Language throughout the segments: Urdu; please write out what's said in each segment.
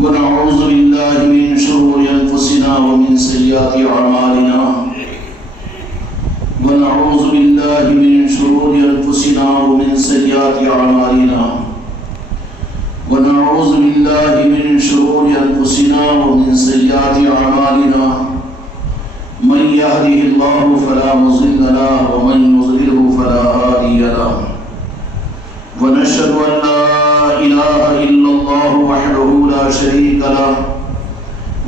ونعوذ بالله من شرور أنفسنا ومن سيئات أعمالنا ونعوذ بالله من شرور أنفسنا ومن سيئات أعمالنا ونعوذ بالله من شرور أنفسنا ومن سيئات أعمالنا من يهده الله فلا مضل له ومن يضلله فلا هادي له ونشهد أن لا إله إلا الله وحده لا شريك له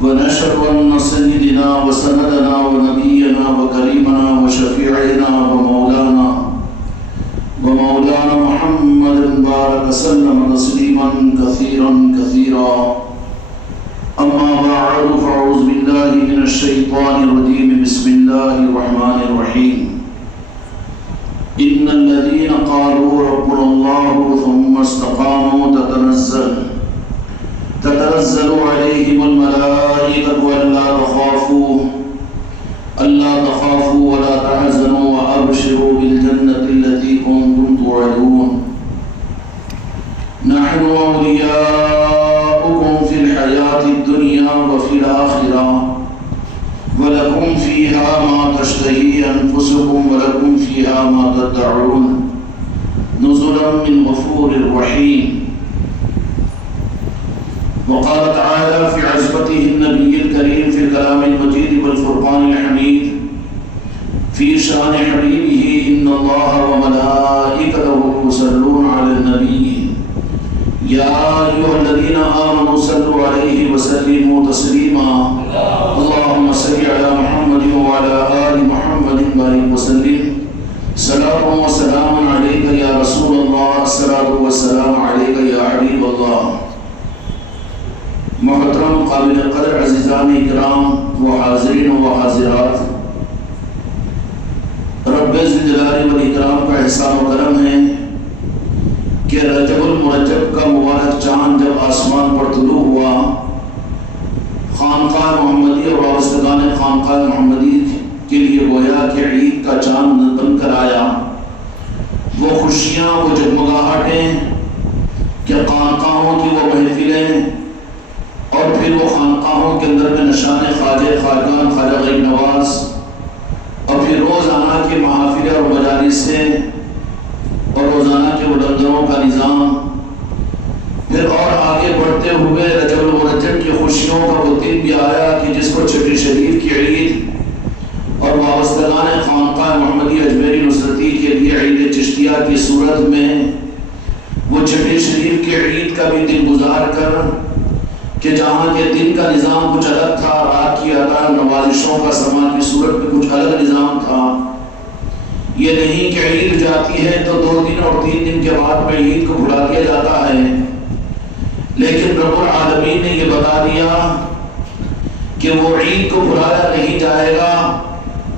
ونشهد أن سيدنا وسندنا ونبينا وكريمنا وشفيعنا ومولانا محمد بارك وسلم تسليما كثيرا كثيرا. أما بعد فأعوذ بالله من الشيطان الرجيم. بسم الله الرحمن الرحيم. إن الذين قالوا ربنا الله ثم استقاموا تتنزل عليهم الملائكة ألا تخافوا ولا تحزنوا وأبشروا بالجنة التي كنتم توعدون. نحن أولياؤكم في الحياة الدنيا وفي الآخرة ولكم فيها ما تشتهي أنفسكم ولكم فيها ما تدعون نزلا من غفور رحيم. وقال تعالى في عزبته النبي الكريم في الكلام المجيد والفرقان الحميد في شان حبيبه إن الله وملائكته يصلون على النبي يا أيها الذين آمنوا صلوا عليه وسلموا تسليما. اللهم صل على محمد وعلى آل محمد وبارك وسلم. صلاة وسلام عليك يا رسول الله. الصلاة والسلام عليك يا حبيب الله. محترم قابل قدر عزیزان اکرام و حاضرین و حاضرات، رب ذوالجلال والاکرام کا احسان و کرم ہے کہ رجب المرجب کا مبارک چاند جب آسمان پر طلوع ہوا، خانقاہ محمدی اور وابستگان خانقاہ محمدی کے لیے گویا کہ عید کا چاند بن کر آیا. وہ خوشیاں، وہ جگمگاہٹیں کہ خانقاہوں کی وہ محفلیں اور پھر وہ خانقاہوں کے اندر میں نشان خواجہ خواجگان خواجہ غریب نواز اور پھر روزانہ کے محافل اور مجالسیں اور روزانہ کے مدندروں کا نظام، پھر اور آگے بڑھتے ہوئے رجب المرجب کی خوشیوں کا وہ دن بھی آیا کہ جس کو چھٹی شریف کی عید اور وابستگان خانقاہ محمدی اجمیری نصرتی کے لیے عید چشتیہ کی صورت میں وہ چھٹی شریف کی عید کا بھی دن گزار کر کہ جہاں کے دن کا نظام کچھ الگ تھا، رات کی عطا نوازشوں کا سما کی صورت میں کچھ الگ نظام تھا. یہ نہیں کہ عید جاتی ہے تو 2 دن اور 3 دن کے بعد میں عید کو بھلا دیا جاتا ہے، لیکن رب العالمین نے یہ بتا دیا کہ وہ عید کو بھلایا نہیں جائے گا،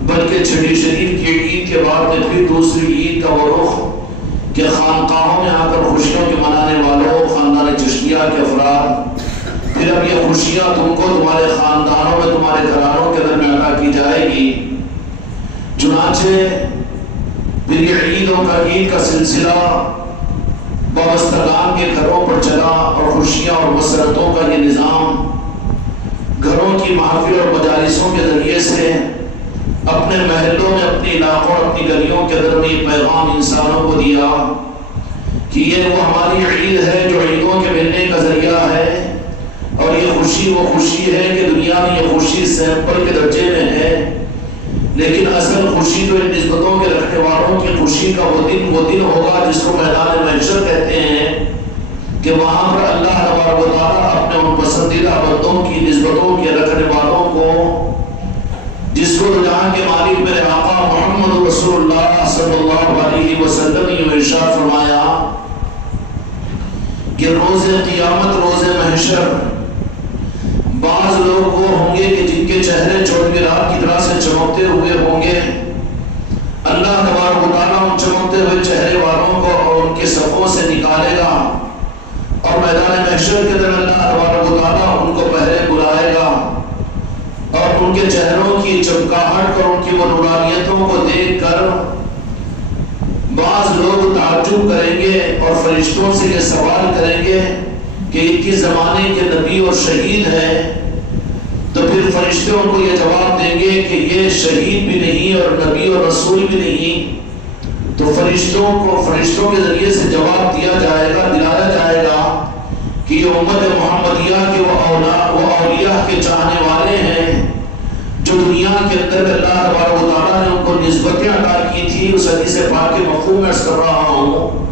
بلکہ چھٹی شریف کی عید کے بعد میں پھر دوسری عید کا وہ رخ کہ خانقاہوں میں آ کر خوشیوں کے منانے والوں، خاندان چشتیہ کے افراد، پھر اب یہ خوشیاں تم کو تمہارے خاندانوں میں، تمہارے گھرانوں کے اندر میں عطا کی جائے گی. چنانچہ پھر یہ عید کا سلسلہ وابستگان کے گھروں پر چلا اور خوشیاں اور مسرتوں کا یہ نظام گھروں کی محافل اور مجالسوں کے ذریعے سے اپنے محلوں میں، اپنے علاقوں اور اپنی گلیوں کے اندر میں یہ پیغام انسانوں کو دیا کہ یہ وہ ہماری عید ہے جو عیدوں کے ملنے کا ذریعہ ہے، اور یہ خوشی وہ خوشی ہے کہ دنیا میں یہ خوشی سیمپل کے درجے میں ہے، لیکن اصل خوشی تو ان نسبتوں کے رکھنے والوں کی خوشی کا وہ دن ہوگا جس کو میدان محشر کہتے ہیں، کہ وہاں پر اللہ تبارک و تعالیٰ اپنے ان پسندیدہ بندوں کی نسبتوں کے رکھنے والوں کو، جس کو جہاں کے مالک میرے آقا محمد رسول اللہ صلی اللہ علیہ وسلم نے ارشاد فرمایا کہ روز قیامت، روز محشر بعض لوگ وہ ہوں گے کہ جن کے چہرے چودھویں رات کی طرح سے چمکتے ہوئے ہوں گے. اللہ تبارک و تعالیٰ ان چمکتے ہوئے چہرے والوں کو اور ان کے صفوں سے نکالے گا اور میدان محشر کے اندر اللہ تبارک و تعالیٰ ان کو پہلے بلائے گا اور ان کے چہروں کی چمکاہٹ اور ان کی وہ نورانیتوں کو دیکھ کر بعض لوگ تعجب کریں گے اور فرشتوں سے یہ سوال کریں گے کہ ایک ہی زمانے کے نبی اور شہید ہے، تو پھر فرشتے ان کو یہ جواب دیں گے کہ یہ شہید بھی نہیں اور نبی اور رسول بھی نہیں، تو فرشتوں کے ذریعے سے جواب دلایا جائے گا کہ یہ امت محمدیہ کے وہ اولیاء کے چاہنے والے ہیں جو دنیا کے اندر اللہ تبارک و تعالیٰ نے ان کو نسبتیں عطا کی تھی۔ اس حدیث پاک کے مفہوم میں عرض کر رہا ہوں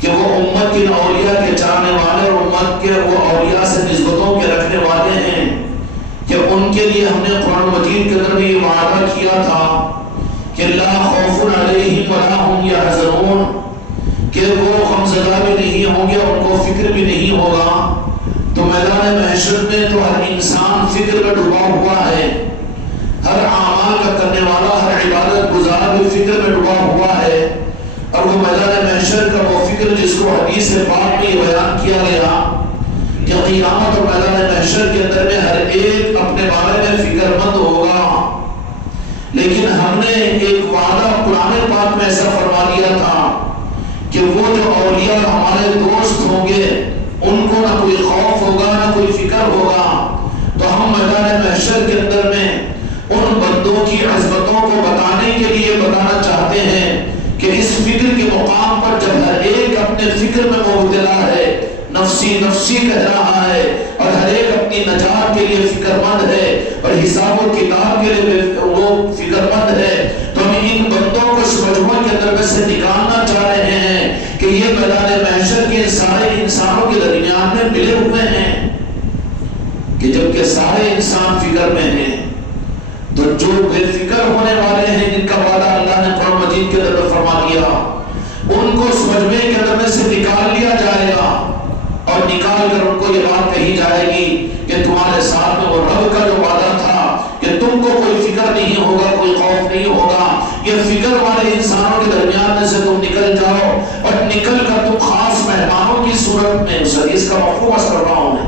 کہ وہ امت کے اولیاء کے چاہنے والے اور امت کے وہ اولیاء سے نسبتوں کے رکھنے والے ہیں کہ ان کے لیے ہم نے قرآن مجید کے اندر بھی یہ وعدہ کیا تھا کہ لا خوف علیہم ولا هم یحزنون، کہ وہ غمزدہ بھی نہیں ہوں گے اور ان کو فکر بھی نہیں ہوگا۔ تو میدان محشر میں تو ہر انسان فکر میں ڈوبا ہوا ہے، ہر اعمال کا کرنے والا، ہر عبادت گزار بھی فکر میں ڈوبا ہوا ہے، اور وہ میدان محشر کا وہ فکر جس کو حدیث پاک میں بیان کیا گیا کہ قیامت اور میدان محشر کے اندر میں ہر ایک اپنے بارے میں فکر مند ہوگا، لیکن ہم نے ایک وعدہ قرآن پاک میں ایسا فرما دیا تھا کہ وہ جو اولیاء ہمارے دوست ہوں گے ان کو نہ کوئی خوف ہوگا نہ کوئی فکر ہوگا۔ تو ہم میدان محشر کے اندر میں ان بندوں کی عظمتوں کو بتانے کے لیے بتانا چاہتے ہیں کہ اس فکر کے مقام پر جب ہر ایک اپنے فکر میں مبتلا ہے، نفسی نفسی کہہ رہا ہے، اور ہر ایک اپنی نجات کے لیے فکر مند ہے اور حساب و کتاب کے لیے وہ فکر مند ہے، تو ہم ان بندوں کو اس مجموعے کے اندر میں سے نکالنا چاہ رہے ہیں کہ یہ میدان محشر کے سارے انسانوں کے درمیان میں ملے ہوئے ہیں کہ جبکہ سارے انسان فکر میں ہیں، تو جو بے فکر ہونے والے ہیں جن کا وعدہ اللہ نے قرآن مجید کے اندر فرما دیا، ان کو اس مجموعے کے اندر میں سے نکال لیا جائے گا، اور نکال کر ان کو یہ بات کہی جائے گی کہ تمہارے ساتھ میں وہ رب کا جو وعدہ تھا کہ تم کو کوئی فکر نہیں ہوگا، کوئی خوف نہیں ہوگا، یہ فکر والے انسانوں کے درمیان میں سے تم نکل جاؤ، اور نکل کر تم خاص مہمانوں کی صورت میں، اس حدیث کا مفہوم عرض کر رہا ہوں میں،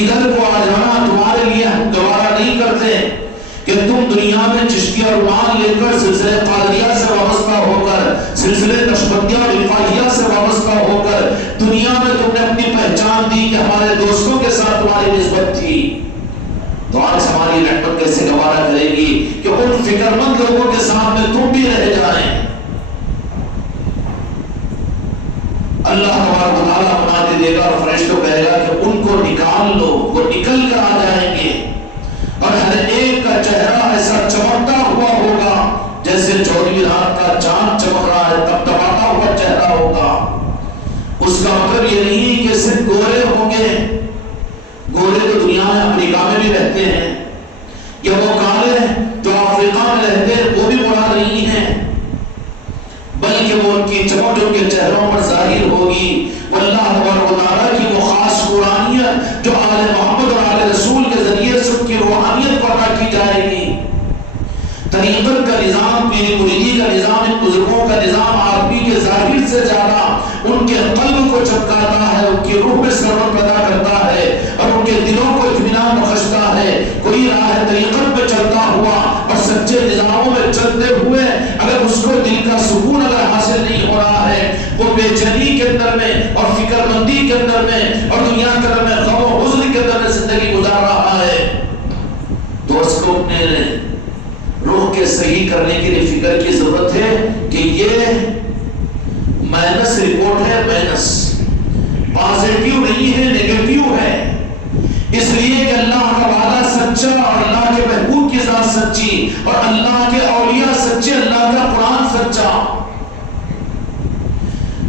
ادھر کو آ جانا تمہارے لیے ہم گوارا نہیں کرتے کہ تم دنیا میں چشتیہ رومان لے کر سلسلے قادریہ سے وابستہ ہو کر، سلسلے نقشبندیہ رفاعیہ سے وابستہ ہو کر دنیا میں تم نے اپنی پہچان دی کہ ہمارے دوستوں کے ساتھ تمہاری نسبت تھی، تو آج ہماری رحمت کیسے گوارا کرے گی کہ ان فکر مند لوگوں کے ساتھ میں تم بھی رہ جائیں۔ اللہ تبارک و تعالیٰ بنا دے گا اور فرشتوں کہے گا کہ ان کو نکال لو، وہ نکل کر آ جائیں گے، اور ہر ایک کا چہرہ ایسا چمکتا ہوا ہوگا جیسے 14ویں رات کا چاند چمک رہا ہے، تمتماتا ہوا چہرہ ہوگا۔ اس کا مطلب یہ نہیں کہ صرف گورے ہوں گے، گورے تو دنیا میں امریکہ میں بھی رہتے ہیں، یا وہ کالے جو افریقہ میں رہتے ہیں وہ بھی مراد نہیں ہیں، بلکہ وہ ان کی چمک جو ان کے چہروں پر ظاہر ہوگی وہ اللہ تبارک و تعالیٰ کی وہ خاص قرآنیت جو آل محمد اور آل رسول کے ذریعے سے ان کی روحانیت کو عطا کی جائے گی۔ طریقت کا نظام، پیری مریدی کا نظام، ان بزرگوں کا نظام آدمی کے ظاہر سے زیادہ ان کے قلب کو چمکاتا ہے، ان کی روح میں سرور پیدا کرتا ہے اور ان کے دلوں کو اطمینان بخشتا ہے۔ کوئی راہ طریقت میں چلتا ہوا اور سچے نظاموں میں چلتے ہوئے اگر اس کو دل کا سکون اگر حاصل نہیں ہو رہا ہے، وہ بے چینی کے اندر میں اور فکر مندی کے اندر میں اور دنیا کے اندر میں غم و حزن کے اندر میں زندگی گزار رہا ہے، تو اس کو اپنے روح کے صحیح کرنے کے لیے فکر کی ضرورت ہے کہ یہ مائنس رپورٹ ہے، مائنس پازیٹیو نہیں ہے، نیگیٹیو ہے، اس لیے کہ اللہ کا وعدہ سچا اور اللہ کے محبوب کی ذات سچی اور اللہ کے اولیاء سچے، اللہ کا قرآن سچا،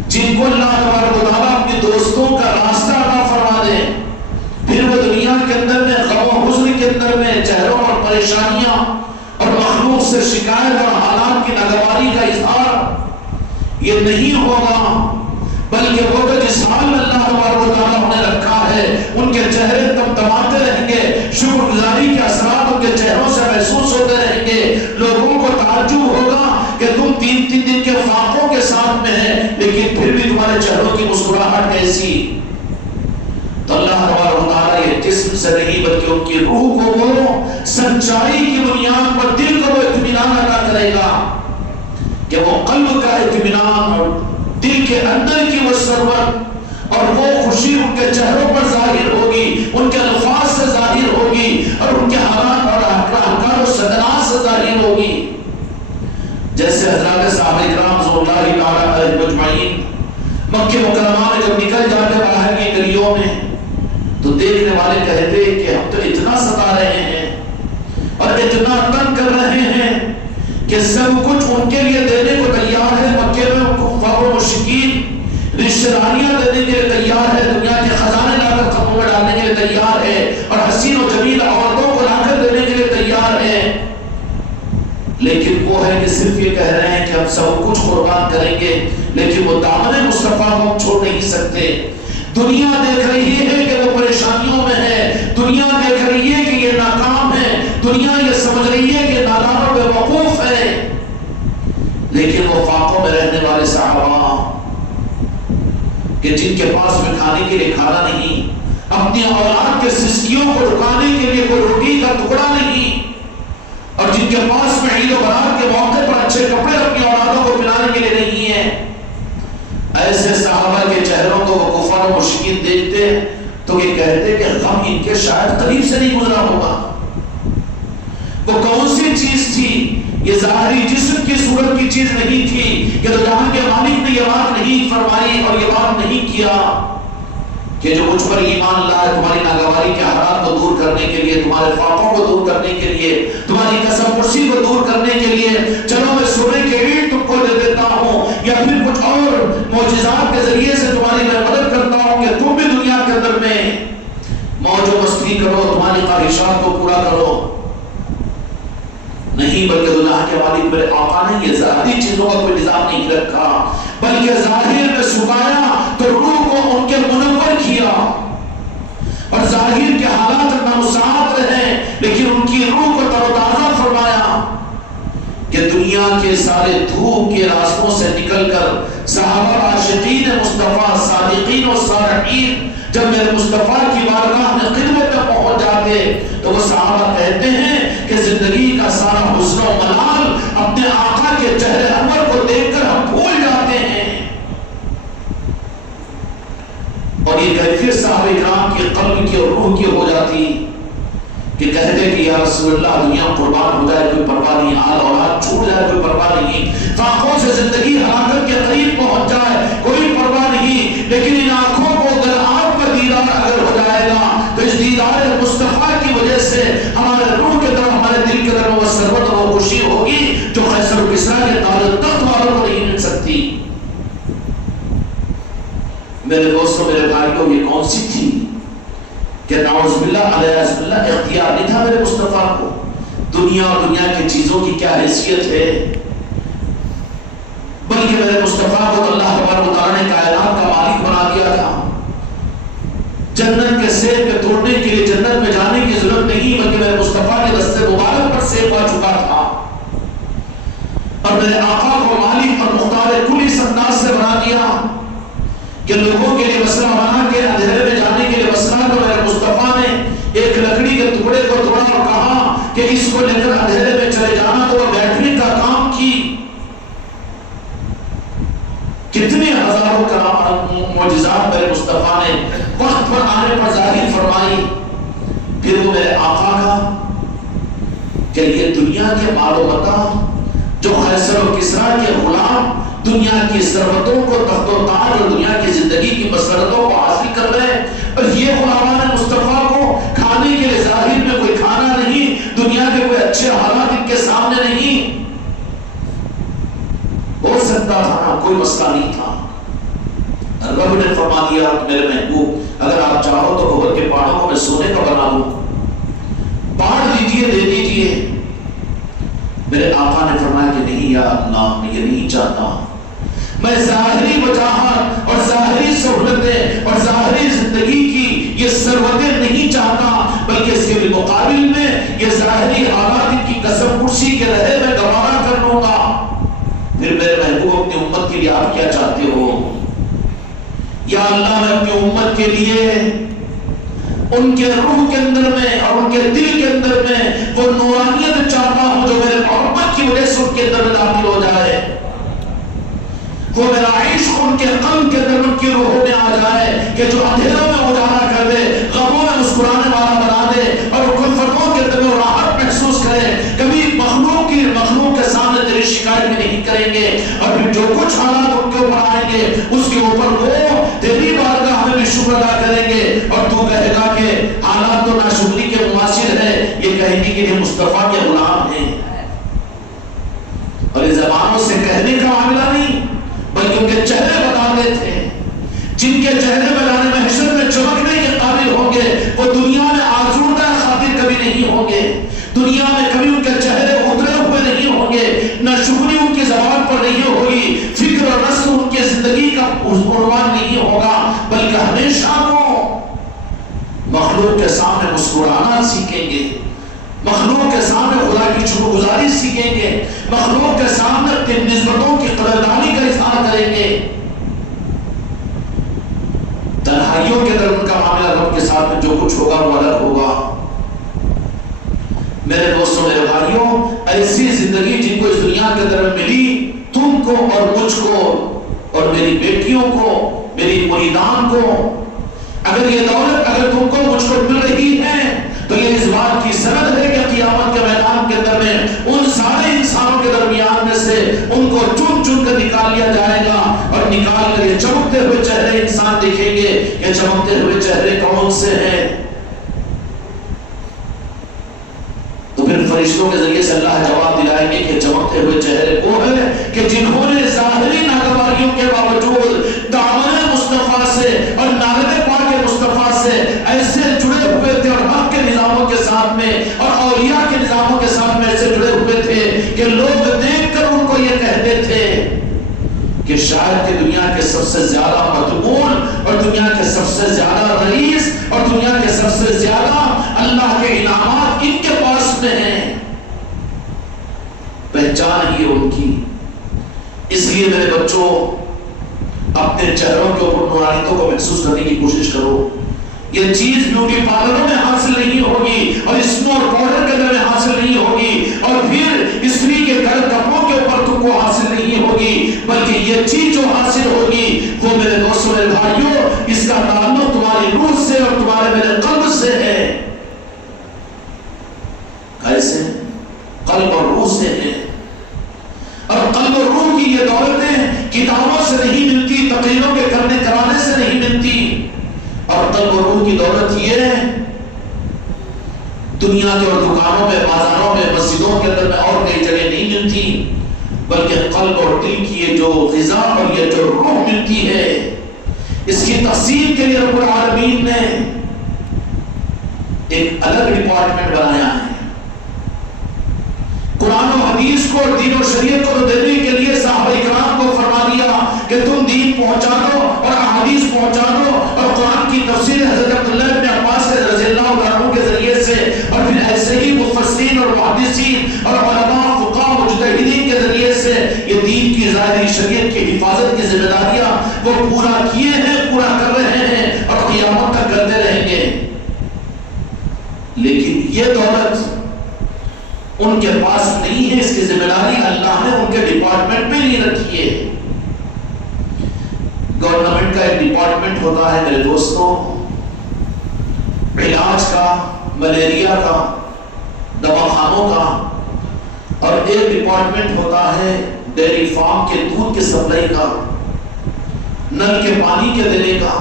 جن کو اللہ تبارک و تعالیٰ اپنے دوستوں کا راستہ عطا فرما دے، پھر وہ دنیا کے اندر میں غم و حزن کے اندر میں چہروں اور پریشانیاں اور مخلوق سے شکایت اور حالات کی ناگواری کا اظہار یہ نہیں ہوگا، بلکہ وہ تو جس حال میں اللہ تبارک و تعالیٰ نے رکھا ہے ان کے چہرے تمتماتے رہیں گے، شکر گزاری کے اثرات ان کے چہروں سے محسوس ہوتے رہیں گے، لوگوں کو تعجب ہوگا کہ تم 3 دن کے فاقوں کے ساتھ میں ہیں لیکن پھر بھی تمہارے چہروں کی مسکراہٹ کیسی۔ تو اللہ تبارک و تعالیٰ یہ جسم سے نہیں بلکہ ان کی روح کو وہ سچائی کی بنیاد پر دل کو وہ اطمینان عطا کرے گا کہ وہ قلب کا اطمینان اور دل کے اندر کی وہ سرور اور وہ خوشی کے چہروں پر ظاہر ہوگی، ان کے الفاظ سے ظاہر ہوگی، اور ان کے حالات اور احکام و سکنات سے ظاہر ہوگی۔ جیسے حضرات صحابہ کرام رضوان اللہ تعالیٰ علیہم اجمعین مکہ مکرمہ میں جب نکل جاتے باہر کی گلیوں میں، تو دیکھنے والے کہتے کہ ہم تو اتنا ستا رہے ہیں اور اتنا تنگ کر رہے ہیں کہ سب کچھ ان کے لیے دینے کو تیار ہے، مکے میں کفار و مشرکین رشتہ داریاں دینے کے لیے تیار ہے، دنیا کے خزانے لا کر قبروں میں ڈالنے کے لیے تیار ہے، اور حسین و جمیل عورتوں کو لا کر دینے کے لیے تیار ہے، لیکن وہ ہے کہ صرف یہ کہہ رہے ہیں کہ ہم سب کچھ قربان کریں گے، لیکن وہ دامن مصطفیٰ کو ہم چھوڑ نہیں سکتے۔ دنیا دیکھ رہی ہے کہ وہ پریشانیوں میں ہے، دنیا دیکھ رہی ہے کہ یہ ناکام ہے، دنیا یہ سمجھ رہی ہے کہ نادان و بے وقوف ہے، لیکن وہ فاقوں میں رہنے والے صحابہ کہ جن کے پاس میں کھانے کے لیے کھانا نہیں، اپنی اولاد کے سسکیوں کو رکانے کے لیے کوئی روٹی کا ٹکڑا نہیں، اور جن کے پاس میں عید و برات کے موقع پر اچھے کپڑے اپنی اولادوں کو پہنانے کے لیے نہیں ہیں، ایسے صحابہ کے چہروں کو وہ کفار و مشرکین دیکھتے تو یہ کہتے کہ غم ان کے شاید قریب سے نہیں گزرا ہوگا۔ وہ کون سی چیز تھی؟ یہ ظاہری جسم کی صورت کی چیز نہیں تھی کہ تو جہاں کے مالک نے یہ بات نہیں فرمائی اور یہ بات نہیں کیا کہ جو مجھ پر ایمان لائے تمہاری ناگواری کے حالات کو دور کرنے کے لیے، تمہارے فاقوں کو دور کرنے کے لیے، تمہاری کسب پرسی کو دور کرنے کے لیے، چلو میں سونے کے عید تم کو دے دیتا ہوں، یا پھر کچھ اور معجزات کے ذریعے سے تمہاری میں مدد کرتا ہوں کہ تم بھی دنیا کے اندر میں موج و مستی کرو، تمہاری خواہشات کو پورا کرو۔ نہیں، بلکہ دنیا کے مالک میرے آقا نے یہ ظاہری چیزوں کا کوئی نظام نہیں رکھا، بلکہ ظاہر میں سکھایا تو روح کو ان کے منور کیا، اور ظاہر کے حالات نامساعد رہے لیکن ان کی روح کو تر و تازہ فرمایا کہ دنیا کے سارے دھوپ کے راستوں سے نکل کر صحابہ عاشقین مصطفیٰ صادقین و صالحین جب میرے مصطفیٰ کی بارگاہ میں خدمت میں پہنچ جاتے تو وہ صحابہ کہتے ہیں کہ زندگی کا سارا حسن و ملال اپنے آقا کے چہرے انور کو دیکھ کر ہم بھول جاتے ہیں۔ اور یہ کیفیت صحابہ کرام کی قلب کی اور روح کی ہو جاتی کہ کہتے کہ یا رسول اللہ دنیا قربان ہو جائے کوئی پرواہ نہیں، آل اولاد چھوٹ جائے کوئی پرواہ نہیں، فاقوں سے زندگی ہلاکت کے قریب پہنچ جائے کوئی پرواہ نہیں، لیکن ان آنکھوں کو اگر آپ کا دیدار اگر ہو جائے گا تو اس دیدار مصطفیٰ کی وجہ سے ہمارے روح کے طرف ہمارے دل کے طرف وہ سربت اور وہ خوشی ہوگی جو قیصر و کسریٰ کے تاج و تخت والوں کو نہیں مل سکتی۔ میرے دوستوں میرے بھائیوں، یہ کون سی تھی کہ نعوذ باللہ علیہ باللہ اختیار نہیں تھا میرے مصطفیٰ کو؟ دنیا اور دنیا کی چیزوں کی کیا حیثیت ہے، بلکہ میرے مصطفیٰ کو تو اللہ تبارک و تعالیٰ نے کائنات کا مالک بنا دیا تھا۔ جنت کے سیب کے توڑنے کے لیے جنت میں جانے کی ضرورت نہیں، بلکہ میرے مصطفیٰ کے دستے مبارک پر سیب آ چکا تھا، اور میرے آقا کو مالک اور مختار کل اس انداز سے بنا دیا کہ لوگوں کے لیے مسئلہ بنا کے اندھیرے میں جانے کے لیے مسئلہ تو میرے مصطفیٰ نے ایک لکڑی کے ٹکڑے کو توڑا اور کہا کہ اس کو لے کر اندھیرے میں چلے جانا، تو وہ بیٹری کا کام کی۔ کتنے ہزاروں کرامات معجزات میرے مصطفیٰ نے وقت پر آنے پر ظاہر فرمائی۔ پھر وہ میرے آقا کا کہ یہ دنیا کے مال و متاع جو قیصر و کسریٰ کے غلام دنیا کی ثروتوں کو تخت و تاج اور دنیا کی زندگی کی مسرتوں کو حاصل کر رہے ہیں، اور یہ غلامان مصطفیٰ کو کھانے کے لیے ظاہر میں کوئی کھانا نہیں، دنیا کے کوئی اچھے حالات ان کے سامنے نہیں، ہو سکتا تھا نا، کوئی مسئلہ نہیں تھا۔ رب نے فرما دیا میرے محبوب اگر آپ چاہو تو اوپر کے پہاڑوں کو میں سونے کا بنا دوں، پہاڑ دیجئے دے دیجئے۔ میرے آقا نے فرمایا کہ نہیں یا اللہ، میں یہ نہیں چاہتا، میں ظاہری وجاہت اور ظاہری سہولتیں اور ظاہری زندگی کی یہ ثروتیں نہیں چاہتا، بلکہ اس کے مقابل میں یہ ظاہری حالات کی قسم پرسی کے رہے میں گوارا کر لوں گا۔ پھر میرے محبوب اپنی امت کے لیے آپ کیا چاہتے ہو؟ یا اللہ میں اپنی امت کے لیے ان کے روح کے اندر میں اور ان کے دل کے اندر میں وہ نورانیت چاہتا ہوں جو میرے محبت کی وجہ سے ان کے اندر میں داخل ہو جائے۔ وہ میرا عشق ان کے قلب کے اندر ان کی روحوں میں آ جائے کہ جو اندھیروں میں اجالا کر دے، غموں میں مسکرانے والا بنا دے، اور کلفتوں کے اندر راحت محسوس کرے. کبھی مخلوق کے سامنے تیری شکایت بھی نہیں کریں گے، اور پھر جو کچھ حالات ان کے اوپر آئیں گے اس کے اوپر وہ تیری بارگاہ میں بھی شکر ادا کریں گے. اور تو کہے گا کہ حالات تو ناشکری کے مماثل ہے، یہ کہیں گے کہ یہ مصطفیٰ کے غلام ہیں. اور یہ زبانوں سے کہنے کا معاملہ نہیں بلکہ ان کے چہرے بتانے تھے. جن کے چہرے میدان محشر میں چمکنے کے قابل ہوں گے وہ دنیا میں آزردہ خاطر کبھی نہیں ہوں گے. دنیا میں کبھی ان کے چہرے اترے ہوئے نہیں ہوں گے، نہ شکری ان کی زبان پر نہیں ہوگی، فکر اور رسم ان کی زندگی کا عنوان نہیں ہوگا، بلکہ ہمیشہ وہ مخلوق کے سامنے مسکرانا سیکھیں گے، مخلوق کے سامنے خدا کی شکر گزاری سیکھیں گے، مخلوق کے سامنے اپنی نسبتوں کی قدردانی کا اظہار کریں گے. تنہائیوں کے اندر ان کا معاملہ رب کے ساتھ میں جو کچھ ہوگا وہ الگ ہوگا. میرے دوستوں، میرے بھائیوں، ایسی زندگی جن کو اس دنیا کے اندر ملی، تم کو اور مجھ کو اور میری بیٹیوں کو، میری مریدان کو، اگر یہ دولت اگر تم کو مجھ کو مل رہی ہے تو یہ اس بات کی سند ہے کہ قیامت کے میدان کے اندر میں ان سارے انسانوں کے درمیان میں سے ان کو چن چن کر نکال لیا جائے گا، اور نکال کر یہ چمکتے ہوئے چہرے انسان دیکھیں گے. یہ چمکتے ہوئے چہرے کون سے ہیں؟ تو پھر فرشتوں کے ذریعے سے اللہ جواب دلائیں گے کہ چمکتے ہوئے چہرے وہ ہیں کہ جنہوں نے ظاہری ناگواریوں کے باوجود دامن مصطفیٰ سے اور نالے پاک مصطفیٰ سے ایسے جڑے ہوئے تھے، اور حق کے نظاموں کے ساتھ میں اور اولیاء کے نظاموں کے ساتھ میں ایسے جڑے ہوئے تھے کہ لوگ دیکھ کر ان کو یہ کہتے تھے کہ شاید کہ دنیا کے سب سے زیادہ مطمون اور دنیا کے سب سے زیادہ رئیس اور دنیا کے سب سے زیادہ اللہ کے انعامات ان کے پاس میں ہیں. پہچان ہی ان کی. اس لیے میرے بچوں، اپنے چہروں کے اوپر نورانیتوں کو محسوس کرنے کی کوشش کرو. یہ چیز بیوٹی پارلروں میں حاصل نہیں ہوگی، اور اسنو اور پاؤڈر کے اندر میں حاصل نہیں ہوگی، اور پھر استری کے گرم کپڑوں کے اوپر تم کو حاصل نہیں ہوگی، بلکہ یہ چیز جو حاصل ہوگی وہ میرے دوستوں، میرے بھائیوں، اس کا تعلق تمہاری روح سے اور تمہارے میرے قلب سے ہے. کیسے؟ قلب اور روح سے ہے. اور قلب اور روح کی یہ دولتیں کتابوں سے نہیں ملتی، تقریروں کے کرنے کرانے سے نہیں ملتی. اور قلب اور روح کی دولت یہ ہے دنیا کے اور دکانوں میں، بازاروں میں، مسجدوں کے اندر میں اور کئی جگہ نہیں ملتی، بلکہ قلب اور دل کی یہ جو غذا اور یہ جو روح ملتی ہے، اس کی تقسیم کے لیے رب العالمین نے ایک الگ ڈپارٹمنٹ بنایا ہے. قرآن و حدیث کو، دین و شریعت کو دینے کے لیے صحابہ کرام کو فرما دیا کہ تم دین پہنچا دو اور احادیث پہنچا دو، اور قرآن کی تفسیر حضرت عبداللہ بن عباس رضی اللہ عنہ کے ذریعے سے، اور پھر ایسے ہی مفسرین اور محدثین اور علماء، فقہاء، مجتہدین کے ذریعے سے یہ دین کی ظاہری شریعت کی حفاظت کی ذمہ داریاں وہ پورا کیے ہیں، پورا کر رہے ہیں، اور قیامت تک کرتے رہیں گے. لیکن یہ دولت ان کے پاس نہیں ہے، اس کی ذمہ داری اللہ نے ان کے ڈپارٹمنٹ میں نہیں رکھی ہے. گورنمنٹ کا ایک ڈپارٹمنٹ ہوتا ہے میرے دوستوں علاج کا، ملیریا کا، دواخانوں کا، اور ایک ڈپارٹمنٹ ہوتا ہے ڈیری فارم کے دودھ کے سپلائی کا، نل کے پانی کے دینے کا.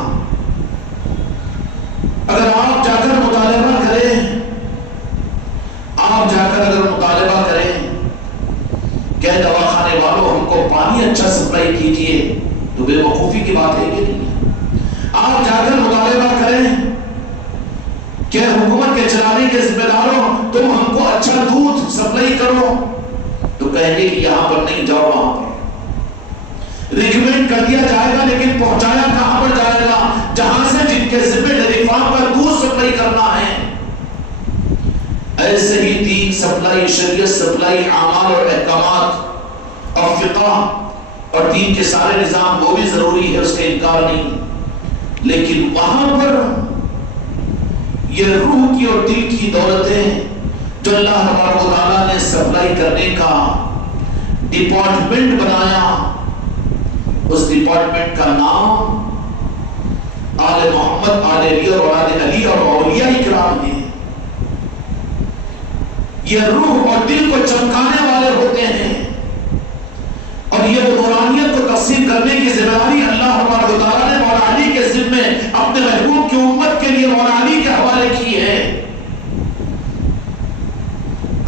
اگر آپ جا کر مطالبہ کریں، آپ جا کر اگر مطالبہ کریں کہ دواخانے والوں ہم کو پانی اچھا سپلائی کیجیے، تو بے وقوفی کی بات ہے کہ نہیں. آپ جا کر مطالبہ کریں کہ حکومت کے چلانے کے ذمہ داروں تم ہم کو اچھا دودھ سپلائی کرو، تو کہیں گے کہ یہاں پر نہیں، جاؤ وہاں پر. ریکمینڈ کر دیا جائے گا، لیکن پہنچایا کہاں پر جائے گا؟ جہاں سے جن کے ذمہ ڈیری فارم پر دودھ سپلائی کرنا ہے. ایسے ہی دین سپلائی، شریعت سپلائی، اعمال اور احکامات اور فقہ اور دین کے سارے نظام وہ بھی ضروری ہے، اس کا انکار نہیں. لیکن وہاں پر یہ روح کی اور دل کی دولتیں جو اللہ تبارک و تعالیٰ نے سپلائی کرنے کا ڈپارٹمنٹ بنایا، اس ڈپارٹمنٹ کا نام آل محمد، آل علی اور آل علی اور اولیاء کرام ہیں۔ یہ روح اور دل کو چمکانے والے ہوتے ہیں، اور یہ وہ نورانیت کو تقسیم کرنے کی ذمہ داری اللہ تبارک و تعالیٰ نے مولا علی کے ذمے اپنے محبوب کی امت کے لیے مولا علی کے حوالے کی ہے۔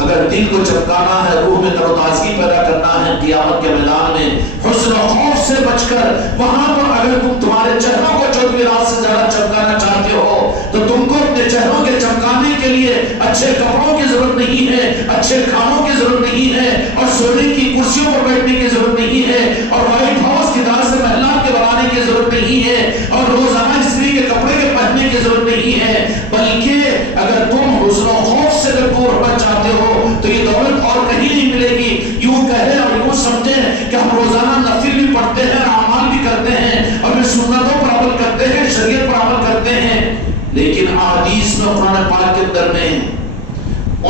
اگر دل کو چمکانا ہے، روح میں تر و تازگی پیدا کرنا ہے، قیامت کے میدان میں حزن و خوف سے بچ کر وہاں پر اگر تم تمہارے چہروں کو 14 رات سے زیادہ چمکانا چاہتے ہو تو تم کو اپنے چہروں کے چمکانے کے لیے اچھے کپڑوں کی ضرورت نہیں ہے، اچھے کھانوں کی ضرورت نہیں ہے، اور سونے کی کرسیوں پر بیٹھنے کی ضرورت نہیں ہے، اور وائٹ ہاؤس کی دار سے محلات کے بنانے کی ضرورت نہیں ہے، اور روزانہ استری کے کپڑے کے پہننے کی ضرورت نہیں ہے، بلکہ اگر تم حزن و خوف سے اگر دور ہونا چاہتے ہو تو یہ دولت اور کہیں نہیں ملے گی۔ یوں کہیں اور یوں سمجھیں کہ ہم روزانہ نفل بھی پڑھتے ہیں، اعمال بھی کرتے ہیں، اور پھر سنتوں پر عمل کرتے ہیں، شریعت پر عمل کرتے ہیں، لیکن احادیث میں قرآن پاک کے اندر میں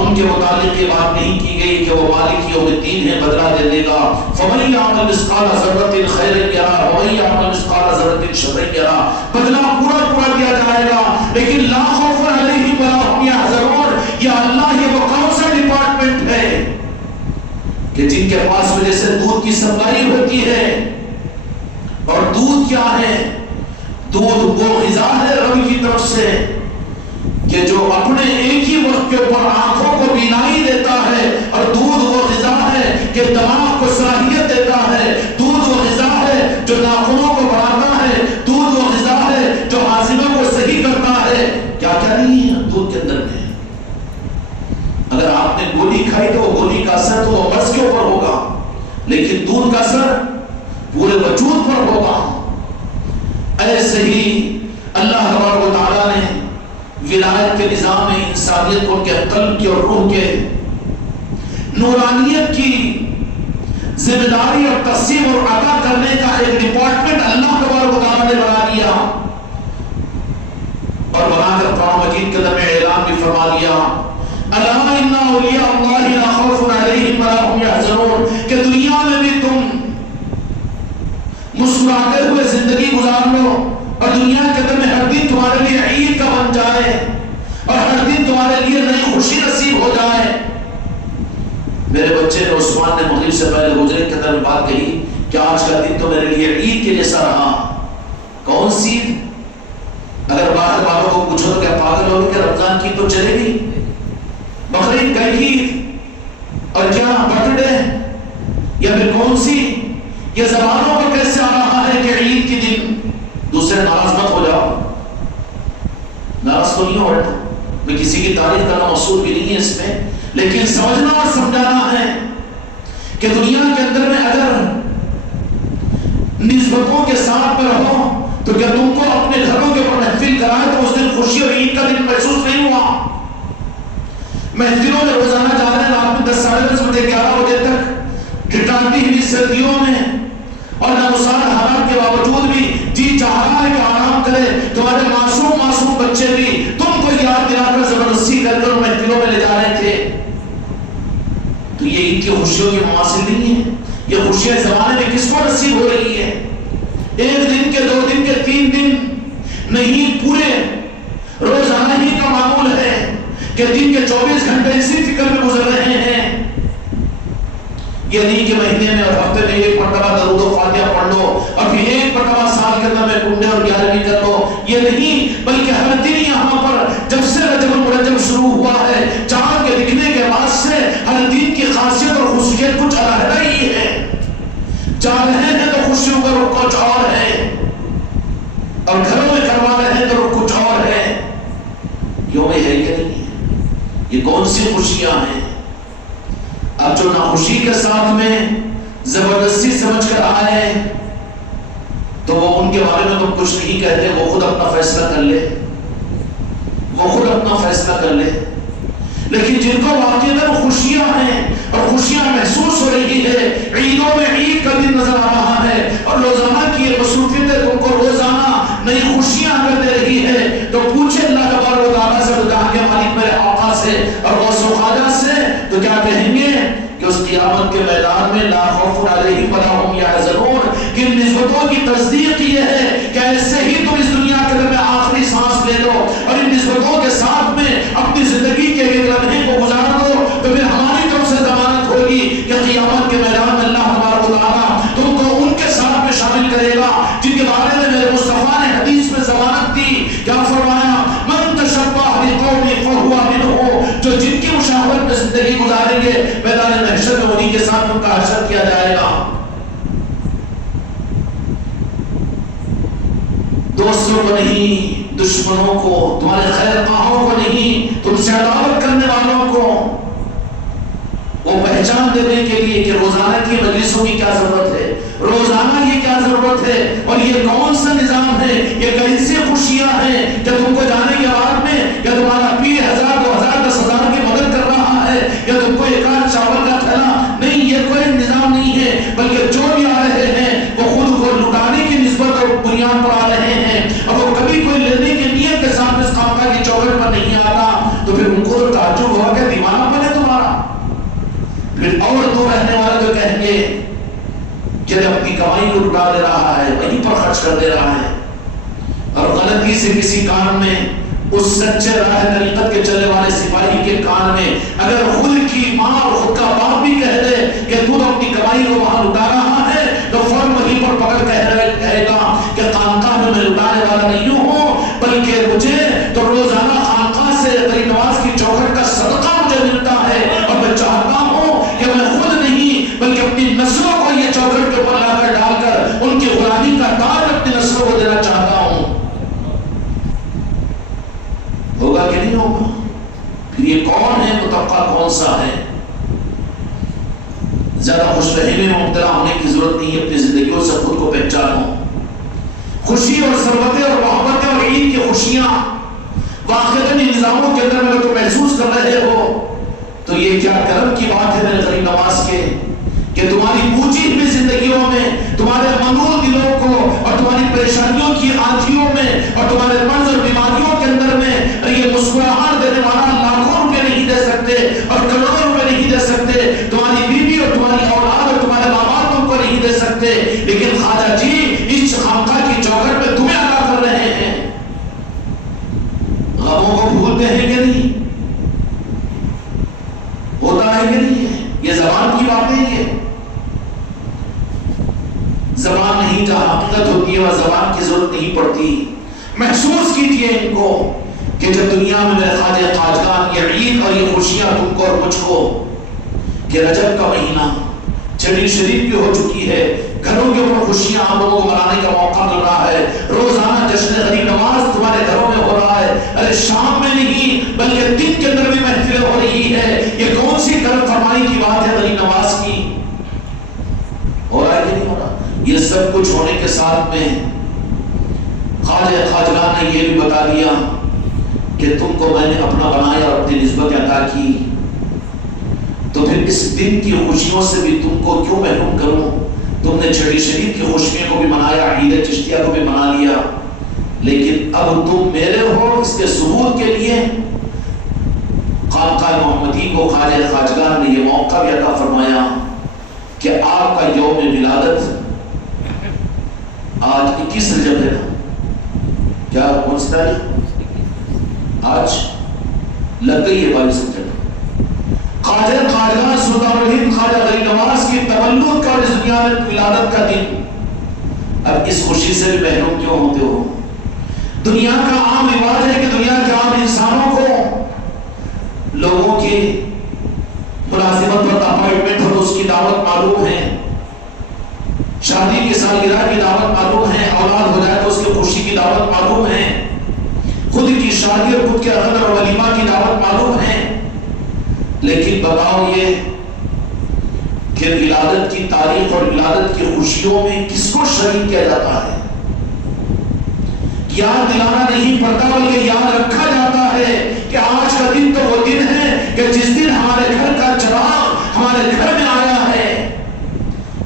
ان کے متعلق یہ بات نہیں کی گئی کہ وہ مالک یوم الدین ہے، بدلہ دے دے گا۔ فَمَن يَعْمَلْ مِثْقَالَ ذَرَّةٍ خَيْرًا يَرَهُ وَمَن يَعْمَلْ مِثْقَالَ ذَرَّةٍ شَرًّا يَرَهُ۔ بدلہ پورا دیا جائے گا، لیکن لا خوف علیہم ولا هم يحزنون۔ یا اللہ، یہ وہ کون سا ڈپارٹمنٹ ہے کہ جن کے پاس وجہ سے دودھ کی سپلائی ہوتی ہے، اور دودھ کیا ہے؟ دودھ وہ غذا ہے رب کی طرف سے کہ جو اپنے ایک ہی وقت کے اوپر آنکھوں کو بینائی دیتا ہے، اور دودھ وہ غذا ہے کہ دماغ کو صلاحیت دیتا ہے، دودھ وہ غذا ہے جو ناخنوں کو بڑھاتا ہے، دودھ وہ غذا ہے جو ہاضمہ کو صحیح کرتا ہے۔ کیا کیا نہیں ہے دودھ کے اندر میں؟ اگر آپ نے گولی کھائی تو وہ گولی کا اثر تو وہ مرض کے اوپر ہوگا، لیکن دودھ کا اثر پورے وجود پر ہوگا۔ ایسے ہی اللہ تبارک و تعالیٰ نے ولایت کے نظام میں انسانیت کو ان کے قلب کی اور روح کے نورانیت کی ذمہ داری اور تقسیم اور عطا کرنے کا ایک ڈپارٹمنٹ اللہ تبارک و تعالیٰ نے بنا دیا، اور بنا کر قرآن مجید کے اندر میں اعلان بھی فرما دیا، الا ان اولیاء اللہ لا خوف علیہم ولا هم يحزنون، کہ دنیا میں بھی تم مسکراتے ہوئے زندگی گزار لو، اور دنیا کے اندر میں ہر دن تمہارے لیے عید کا بن جائے، اور ہر دن تمہارے لیے نئی خوشی نصیب ہو جائے۔ میرے بچے نے عثمان نے مغرب سے پہلے حجرے کے اندر بات کہی کہ آج کا دن تو میرے لیے عید کے جیسا رہا۔ کون سی عید؟ اگر باہر والوں کو پوچھو کیا پاگل ہو کہ رمضان کی تو چلے گی، بقرعید کا عید، اور کیا برتھ ڈے، یا پھر کون سی؟ یہ زبانوں پر کیسے آ رہا ہے کہ عید کے دن دوسرے ناراض مت ہو جاؤ۔ ناراض تو نہیں ہو رہا، میں کسی کی تعریف کرنا مقصود بھی نہیں ہے اس میں، لیکن سمجھنا اور سمجھانا ہے کہ دنیا کے اندر میں اگر نسبتوں کے ساتھ پر رہو تو کیا تم کو اپنے گھروں کے اوپر محفل کرائے تو اس دن خوشی اور عید کا دن محسوس نہیں ہوا؟ محفلوں میں روزانہ جا رہے ہیں رات میں 10 ساڑھے 10 بجے 11 بجے تک ٹھٹھاتی ہوئی سردیوں میں، اور نامساعد حالات کے باوجود بھی جی چاہ رہا ہے کہ آرام کرے، تمہارے معصوم بچے بھی تم کو یاد دلا کر زبردستی کر کر محفلوں میں لے جا رہے تھے۔ تو یہ عید کی خوشیوں کی مواصل نہیں ہے، یہ خوشیاں زمانے میں کس کو نصیب ہو رہی ہے؟ ایک دن کے، 2 دن کے، 3 دن نہیں، پورے روزانہ ہی کا معمول ہے کہ دن کے 24 گھنٹے اسی فکر میں گزر رہے ہیں۔ یہ نہیں کہ مہینے میں اور ہفتے میں ایک مرتبہ درود و فاتحہ پڑھ لو، اور پھر ایک مرتبہ سال کے اندر میں کنڈے اور 11ویں کر لو، یہ نہیں، بلکہ ہر دن یہاں پر جب سے رجب المرجب شروع ہوا ہے، چاند کے دکھنے کے بعد سے ہر دن کی خاصیت اور خصوصیت کچھ علیحدہ ہی ہے۔ جا رہے ہیں تو خوشیوں کا رخ کچھ اور ہے، اور گھروں میں کروا رہے ہیں تو رخ کچھ اور ہے۔ یوم ہیکل نہیں ہے، یہ کون سی خوشیاں ہیں؟ اب جو ناخوشی کے ساتھ میں زبردستی سمجھ کر آئے تو وہ ان کے بارے میں تم کچھ نہیں کہتے، وہ خود اپنا فیصلہ کر لے، وہ خود اپنا فیصلہ کر لے۔ لیکن جن کو واقعی خوشیاں ہیں اور خوشیاں محسوس ہو رہی ہے، عیدوں میں عید کا دن نظر آ رہا ہے، اور روزانہ کی یہ مصروفیتیں تم کو روزانہ نئی خوشیاں کر دے رہی ہے، تو پوچھے اللہ تبارک و تعالیٰ سے، جہاں کے مالک میرے آقا سے اور غوث و خواجہ سے، تو کیا کہیں گے کہ اس قیامت کے میدان میں لا خوف علیہم ولا هم يحزنون، کہ نسبتوں کی تصدیق یہ ہے کہ ایسے ہی تم اس دنیا کے اندر میں آخری سانس لے لو اور ان نسبتوں کے ساتھ میں اپنی زندگی کے ایک لمحے کو گزار دو، تو پھر ہماری طرف سے ضمانت ہوگی کہ قیامت کے میدان میں اللہ تبارک و تعالیٰ تم کو ان کے ساتھ میں شامل کرے گا جن کے بارے میں میرے مصطفیٰ نے حدیث میں ضمانت دی. کیا فرمایا؟ من تشبہ بقوم فہو منہم، جو جن کی مشابہت میں زندگی گزاریں گے میدان محشر میں انہی کے ساتھ ان کا حشر کیا جائے گا. دوستوں کو نہیں، دشمنوں کو، تمہارے خیر خواہوں کو نہیں، تم سے عداوت کرنے والوں کو وہ پہچان دینے کے لیے کہ روزانہ کی مجلسوں کی کیا ضرورت ہے، روزانہ یہ کیا ضرورت ہے اور یہ کون سا نظام ہے، یہ کیسے خوشیاں ہیں کہ تم کو جانے کے بعد میں یا تمہارا پیر 1000 2000 10,000 کی مدد کر رہا ہے یا تم کو ایک آدھ چاول کا تھیلا نہیں. یہ کوئی نظام نہیں ہے، بلکہ جو بھی آ رہے ہیں وہ خود کو لٹانے کی نسبت اور بنیاد پر آ رہے ہیں اور وہ کبھی کوئی لینے کی نیت کے ساتھ اس خانقاہ کی چوکھٹ پر نہیں آتا. تو پھر ان کو تو تعجب ہوا کہ دیوانہ بنے تمہارا. پھر اور دو رہنے والے تو کہیں گے کہ اپنی کمائی کو لٹا دے رہا ہے، وہیں پر خرچ کر دے رہا ہے اور غلطی سے کسی کام میں اس سچے راہ طریقت کے چلنے والے سپاہی کے کان میں اگر خود کی ماں اور خود کا باپ بھی کہہ دے کہ تو اپنی کمائی کو وہاں لٹا رہا ہے تو فوراً وہیں پر پکڑ کہے گا کہ خانقاہ میں لٹانے والا نہیں ہوں، بلکہ مجھے تو روزانہ خانقاہ سے غریب نواز کی چوکھٹ کا صدقہ مجھے ملتا ہے اور میں چاہتا ہوں کہ میں خود نہیں بلکہ اپنی نسلوں کو یہ چوکھٹ کے اوپر لا کر ڈال کر ان کی غلامی کا تاج اپنی نسلوں کو دینا چاہتا ہوں. ہوگا کہ نہیں ہوگا؟ پھر یہ کون ہے، متوقع کون سا ہے؟ زیادہ خوش فہمی میں مبتلا ہونے کی ضرورت نہیں ہے، اپنی زندگیوں سے خود کو پہچانو. خوشی اور ثروتیں اور محبتیں اور عید کی خوشیاں واقعتاً نظاموں کے اندر اگر تم محسوس کر رہے ہو تو یہ کیا کرم کی بات ہے میرے غریب نواز کے کہ تمہاری بوجھی ہوئی زندگیوں میں، تمہارے منور دلوں کو اور تمہاری پریشانیوں کی آندھیوں میں اور تمہارے مرض اور بیماریوں کے اندر میں یہ مسکراہٹ دینے والا لاکھوں روپے نہیں دے سکتے اور کروڑوں روپے نہیں دے سکتے، تمہاری بیوی اور تمہاری اولاد اور تمہارے ماں باپ تم کو نہیں دے سکتے، لیکن خواجہ جی اس خانقاہ کی چوکھٹ میں تمہیں ادا کر رہے ہیں. غموں کو بھولتے ہیں کہ نہیں؟ ہوتا ہے کہ نہیں ہے؟ یہ زبان کی بات نہیں ہے. زبان نہیں جہاں حقیقت ہوتی ہے وہاں زبان کی ضرورت نہیں پڑتی. محسوس کیجئے ان کو کہ جب دنیا میں میرے خواجہ خواجگان یہ عید اور یہ خوشیاں تم کو اور مجھ کو کہ رجب کا مہینہ چھٹی شریف بھی ہو چکی ہے، گھروں کے اوپر خوشیاں آپ لوگوں کو منانے کا موقع مل رہا ہے، روزانہ جشن غریب نواز تمہارے گھروں میں ہو رہا ہے. ارے شام میں نہیں بلکہ دن کے اندر بھی محفلیں ہو رہی ہے. یہ کون سی کرم فرمائی کی بات ہے غریب نواز کی؟ ہو رہا ہے کہ نہیں ہو رہا؟ یہ سب کچھ ہونے کے ساتھ میں خواجہ خواجگان نے یہ بھی بتا دیا کہ تم کو میں نے اپنا بنایا اور اپنی نسبت عطا کی، تو پھر اس دن کی خوشیوں سے بھی تم کو کیوں محروم کروں؟ تم نے چھٹی شریف کی خوشیوں کو بھی منایا، عید چشتیہ کو بھی منا لیا، لیکن اب تم میرے ہو. اس کے ثبوت کے لیے خانقاہ محمدی کو خواجہ خواجگان نے یہ موقع بھی عطا فرمایا کہ آپ کا یوم ولادت آج 21 رجب ہے نا، کیا کون سی تاریخ؟ آج لگ گئی ہے 22 رجب. خواجہ خواجگان سلطان الہند خواجہ غریب نواز کی تولد کا اور اس دنیا میں ولادت کا دن، اب اس خوشی سے بھی محروم کیوں ہوتے ہو؟ دنیا کا عام رواج ہے کہ دنیا کے عام انسانوں کو لوگوں کی ملازمت پر اپائنٹمنٹ ہو تو اس کی دعوت معلوم ہے، شادی کی سالگرہ کی دعوت معلوم ہے، اولاد ہو جائے تو اس کی خوشی کی دعوت معلوم ہے، خود کی شادی اور خود کے عقد اور ولیمہ کی دعوت معلوم ہے. لیکن بتاؤ یہ کہ ولادت کی تاریخ اور ولادت کی خوشیوں میں کس کو شریک کیا جاتا ہے؟ یاد دلانا نہیں پڑتا بلکہ یاد رکھا جاتا ہے کہ آج کا دن تو وہ دن ہے کہ جس دن ہمارے گھر کا چراغ ہمارے گھر میں آیا ہے.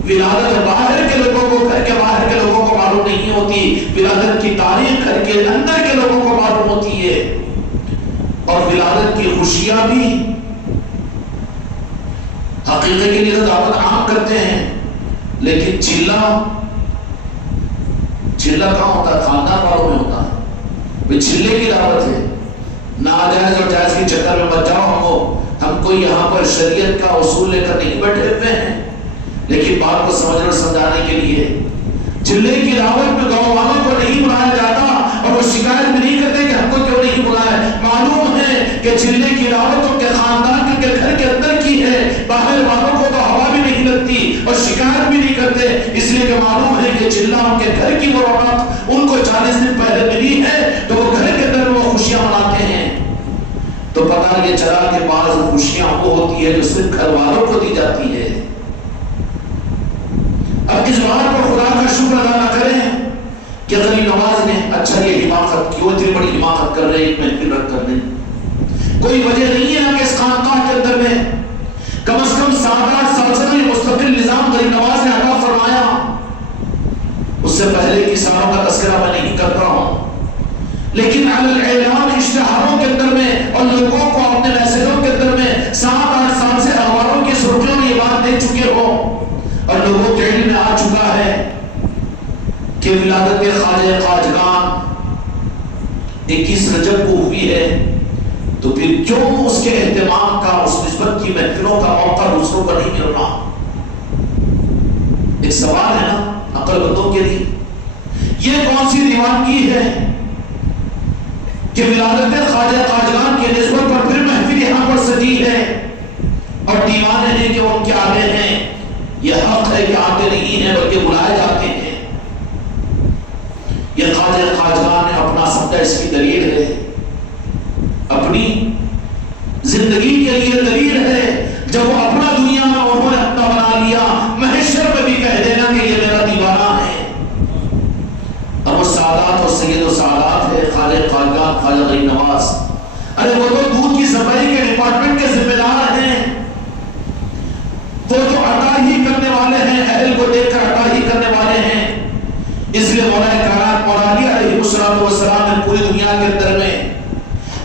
ولادت باہر کے لوگوں کو، گھر کے باہر کے لوگوں کو معلوم نہیں ہوتی، ولادت کی تاریخ گھر کے اندر کے لوگوں کو معلوم ہوتی ہے. اور ولادت کی خوشیاں بھی حقیقت کے لیے دعوت عام کرتے ہیں، لیکن چلا چلہ کہاں ہوتا ہے؟ خاندان والوں میں ہوتا ہے. بھئی چلے کی دعوت ہے، ناجائز اور جائز کے چکر میں مت جاؤ. ہم کو یہاں پر شریعت کا اصول لے کر نہیں بیٹھے ہوئے ہیں، لیکن بات کو سمجھنے اور سمجھانے کے لیے. چلے کی دعوت میں گاؤں والوں کو نہیں بلایا جاتا اور وہ شکایت بھی نہیں کرتے کہ ہم کو کیوں نہیں بلایا. معلوم ہے کہ چلے کی دعوت ان کے خاندان کے گھر کے اندر کی ہے، باہر والوں کو تو ہوا بھی نہیں لگتی اور شکایت بھی نہیں کرتے، اس لیے کہ معلوم ہے کہ چلہ ان کے گھر کی وہ رونق ان کو 40 دن پہلے ملی ہے، تو وہ گھر کے اندر وہ خوشیاں مناتے ہیں. تو پتہ یہ چلا کہ بعض خوشیاں وہ ہوتی ہے جو صرف گھر والوں کو دی جاتی ہے. اب اس بات پر خدا کا شکر ادا نہ کریں کہ غریب نواز نے اچھا یہ حماقت کیوں اتنی بڑی حماقت کر رہے ایک محفل رکھ کر دیں. کوئی وجہ نہیں ہے کہ اس خانقاہ کے اندر میں کم از کم 7-8 سال سے یہ مستقل نظام غریب نواز نے عطا فرمایا. اس سے پہلے کی سالوں کا تذکرہ میں نہیں کر رہا ہوں، لیکن اعلان اشتہاروں کے اندر میں اور لوگوں کو اپنے میسجوں کے اندر میں 7-8 سال سے اخباروں کی سرخیوں میں یہ بات دے چکے ہو اور لوگوں کے علم میں آ چکا ہے کہ ولادت خواجہ خواجگان 21 رجب کو ہوئی ہے، تو پھر کیوں اس کے اہتمام کا، اس نسبت کی محفلوں کا موقع دوسروں کو نہیں مل رہا؟ ایک سوال ہے نا عقل مندوں کے لیے. یہ کون سی دیوانگی ہے کہ ولادت خواجہ خواجگان کی نسبت پر پھر محفل یہاں پر سجی ہے اور دیوانے ہیں کہ ان کے آگے ہیں؟ یہ حق ہے کہ آتے نہیں ہیں بلکہ بلائے جاتے ہیں. یہ خواجہ خواجگان نے اپنا سمجھا، اس کی دلیل ہے، اپنی زندگی کے لیے دلیل ہے. جب وہ اپنا دنیا میں انہوں نے اپنا بنا لیا، محشر میں بھی کہہ دینا کہ یہ میرا دیوانہ ہے. اب وہ سادات اور سید و سادات ہے، خواجہ خواجگان، خواجہ غریب نواز. ارے وہ تو دودھ کی صفائی کے ڈپارٹمنٹ کے ذمہ دار ہیں، وہ تو عطا ہی کرنے والے ہیں، اہل کو دیکھ کر عطا ہی کرنے والے ہیں. اس لیے مولا کائنات مولا علی علیہ السلام نے پوری دنیا کے اندر میں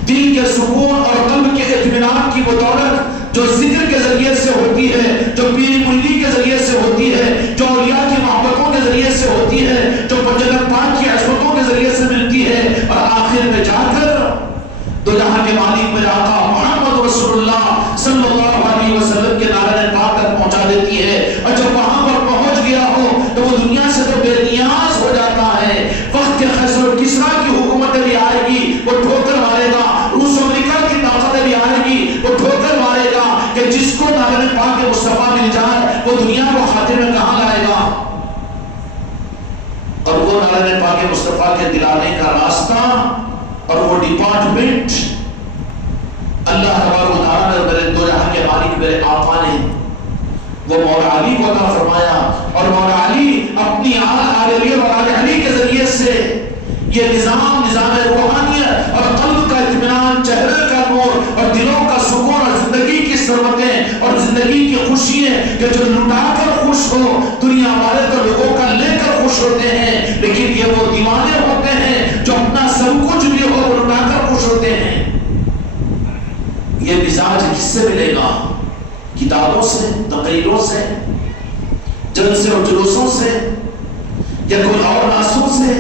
دل کے سکون اور قلب کے اطمینان کی وہ دولت جو ذکر کے ذریعے سے ہوتی ہے، جو پیر مریدی کے ذریعے سے ہوتی ہے، جو اولیاء کی محبتوں کے ذریعے سے ہوتی ہے، جو جنت پاک کی عصمتوں کے ذریعے سے ملتی ہے، اور آخر میں جا کر تو جہاں کے مالک میرے آقا محمد رسول اللہ صلی اللہ علیہ وسلم کے نعرہ پاک تک پہنچا دیتی ہے. اور جب وہاں پر پہنچ گیا ہو تو وہ دنیا سے تو بے نیاز ہو جاتا ہے. وقت کے خسر و کسریٰ کی حکومتیں بھی آئے گی، وہ ٹھوکر مارے گا. روس امریکہ کی طاقتیں بھی آئے گی، وہ ٹھوکر مارے گا کہ جس کو نعرہ پاک مصطفیٰ مل جائے وہ دنیا کو خاطر میں کہاں لائے گا. اور وہ نعرہ پاک مصطفیٰ کے دلانے کا راستہ اور وہ ڈپارٹمنٹ اللہ تبارک و تعالیٰ نے میرے دو جہاں کے مالک میرے آقا نے وہ مولا علی کو عطا فرمایا. اور مولا علی اپنی آل علی اور آل علی کے ذریعے سے یہ نظام روحانیت اور قلب کا اطمینان، چہرے کا نور اور دلوں کا سکون اور زندگی کی ثروتیں اور زندگی کی خوشیاں کہ جو لٹا کر خوش ہو، دنیا والے تو لوگوں کا لے کر خوش ہوتے ہیں، لیکن یہ وہ دیوانے ہوتے ہیں جو اپنا سب کچھ بھی ہو وہ لٹا کر خوش ہوتے ہیں. یہ مزاج کس سے ملے گا؟ کتابوں سے، تقریروں سے، جلسے اور جلوسوں سے، یا کوئی اور ناسوں سے؟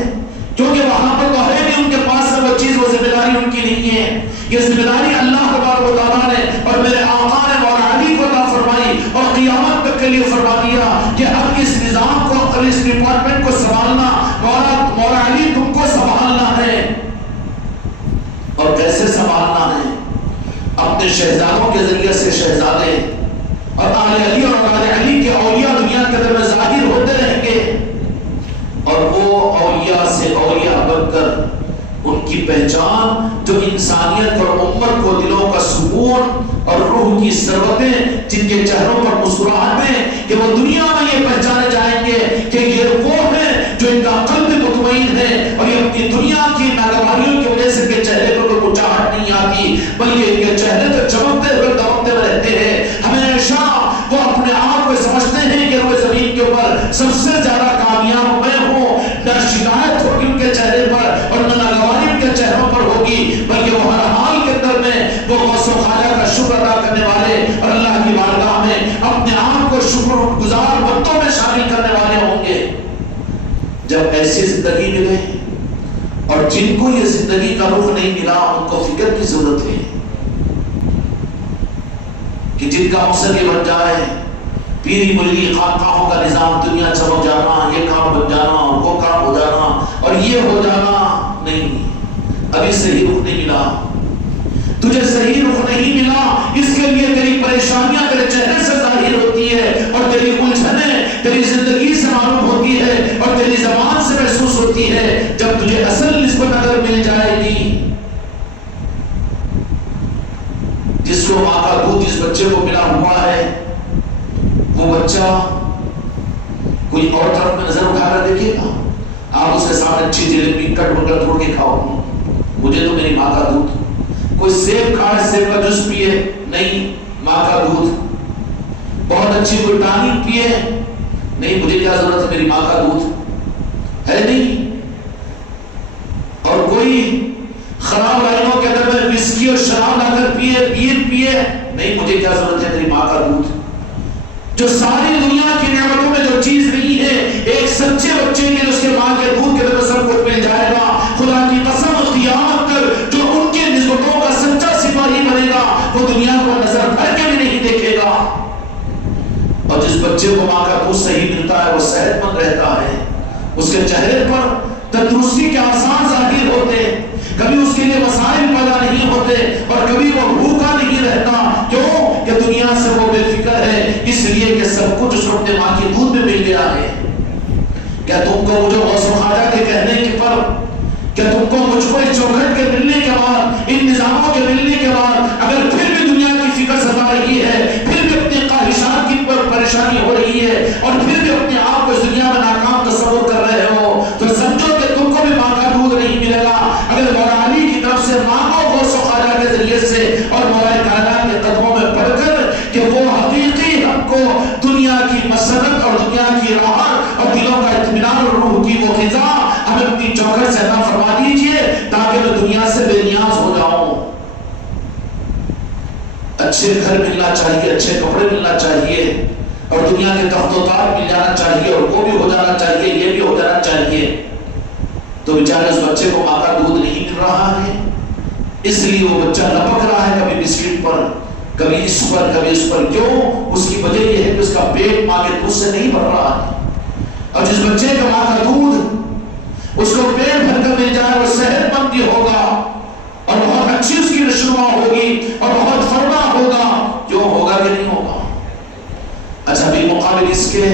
کیونکہ وہاں پر تو ہے نہیں ان کے پاس وہ چیز، وہ ذمہ داری ان کی نہیں ہے. یہ ذمہ داری اللہ تبارک و تعالیٰ نے اور میرے آقا نے مولا علی کو عطا فرمائی اور قیامت تک کے لیے فرما دیا کہ اب اس نظام کو اور اس ڈپارٹمنٹ کو سنبھالنا مولا علی تم کو سنبھالنا ہے. اور کیسے سنبھالنا ہے؟ اپنے شہزادوں کے ذریعے سے شہزادے اور آل علی اور آل علی کے اولیاء دنیا کے اندر میں ظاہر ہوتے رہیں گے، اور وہ اولیاء سے اولیاء بن کر ان کی پہچان جو انسانیت اور امت کو دلوں کا سکون اور روح کی ثروتیں، جن کے چہروں پر مسکراہٹیں کہ وہ دنیا میں یہ پہچانے جائیں گے کہ یہ وہ ہیں جو ان کا قلب مطمئن ہے اور یہ اپنی دنیا کی ناگواریوں کی وجہ سے کہ چہرے پر کوئی مچاہٹ نہیں آتی، بلکہ ان کے چہرے تو چمکتے ہوئے دمکتے ہوئے رہتے ہیں. ہمیشہ وہ اپنے آپ کو سمجھتے ہیں کہ وہ زمین کے اوپر سب سے زیادہ کامیاب میں ہوں. نہ شکایت ہوگی ان کے چہرے پر اور نہ ناگواری ان کے چہروں پر ہوگی، بلکہ وہ ہر حال کے اندر میں وہ غوث و خواجہ کا شکر ادا کرنے والے اور اللہ کی بارگاہ میں اپنے آپ کو شکر گزار بندوں میں شامل کرنے والے ہوں گے. جب ایسے ایسی زندگی ملے، اور جن کو یہ زندگی کا رخ نہیں ملا ان کو فکر کی ضرورت ہے کہ جن کا مقصد یہ بن جائے پیری ملگی خانقاہوں کا نظام دنیا چمک جانا، یہ کام بن جانا اور وہ کام ہو جانا اور یہ ہو جانا، نہیں، ابھی صحیح رخ نہیں ملا، تجھے صحیح رخ نہیں ملا، اس کے لیے تیری پریشانیاں تیرے چہرے سے ظاہر ہوتی ہے، اور تیری الجھنیں تیری زندگی سے معلوم ہوتی ہے، اور تیری زبان سے محسوس ہوتی ہے۔ جب تجھے اصل نسبت اگر مل جائے گی، جس کو ماں کا دودھ جس بچے کو ملا ہوا ہے، وہ بچہ کوئی اور طرف میں نظر اٹھا کر دیکھیے گا، آپ اس کے سامنے اچھی جلیبی کٹ بکر توڑ کے کھاؤ، مجھے تو میری ماں کا دودھ، کوئی سیب کھائے سیب کا جوس پیے، نہیں، ماں کا دودھ، بہت اچھی کوئی ٹانک پیے، نہیں، مجھے کیا ضرورت ہے، میری ماں کا دودھ ہے نہیں، اور کوئی خراب رائنوں کے اندر میں وسکی اور شراب لا کر پیے، بیر پیے، نہیں، مجھے کیا ضرورت ہے، میری ماں کا دودھ۔ جو ساری دنیا کی نعمتوں میں جو چیز نہیں ہے، ایک سچے بچے کے اس کے ماں کے دودھ کے اندر سب کچھ مل جائے گا، خدا کی قسم قیامت تک جو ان کے نسبتوں کا سچا سپاہی بنے گا وہ دنیا کو نظر بھر کے بھی نہیں دیکھے گا۔ اور جس بچے کو ماں کا دودھ صحیح ملتا ہے وہ صحت مند رہتا ہے، اس کے چہرے پر تندرستی کے آثار ظاہر ہوتے، کبھی اس کے لیے مسائل پیدا نہیں ہوتے، اور کبھی وہ بھوکا نہیں رہتا، کیوں کہ دنیا سے وہ بے فکر ہے، اس لیے کہ سب کچھ اس کو اپنے ماں کی دودھ میں مل گیا ہے۔ کیا تم کو مجھے غوث و خواجہ کے کہنے کے پر، کیا تم کو مجھ کو اس چوکھٹ کے ملنے کے بعد، ان نظاموں کے ملنے کے بعد اگر پھر بھی دنیا کی فکر ستا رہی ہے، پھر بھی اپنی خواہشات کی پریشانی ہو رہی ہے، اور پھر بھی اپنے آپ کو اس دنیا میں ناکام تصور کر رہے ہو، تو سمجھو کہ تم کو بھی ماں کا دودھ نہیں ملے گا۔ اگر مولا علی کی طرف سے مانگو غوث و خواجہ کے ذریعے سے اور مولا کائنات کے قدموں میں پڑھ کر کہ وہ حقیقی ہم کو دنیا کی مسرت اور دنیا کی راحت اور دلوں کا اطمینان اور روح کی وہ غذا ہمیں اپنی چوکھٹ سے عطا فرما دیجئے، تاکہ میں دنیا سے بے نیاز ہو جاؤں۔ اچھے گھر ملنا چاہیے، اچھے کپڑے ملنا چاہیے، اور دنیا کے تخت و تاج مل جانا چاہیے، اور وہ بھی ہو جانا چاہیے، یہ بھی ہو جانا چاہیے، تو بیچارے اس بچے کو ماں کا دودھ نہیں مل رہا ہے، اس لیے وہ بچہ لپک رہا ہے، کبھی بسکٹ پر، کبھی اس پر، کبھی اس پر۔ کیوں؟ اس کی وجہ یہ ہے کہ اس کا پیٹ ماں کے دودھ سے نہیں بھر رہا ہے، اور جس بچے کا ماں کا دودھ اس کو پیٹ بھر کر مل جائے وہ صحت مند بھی ہوگا، اور بہت اچھی اس کی نشوما ہوگی، اور بہت فرما ہوگا، جو ہوگا کہ نہیں ہوگا۔ اچھا، بالمقابل اس کے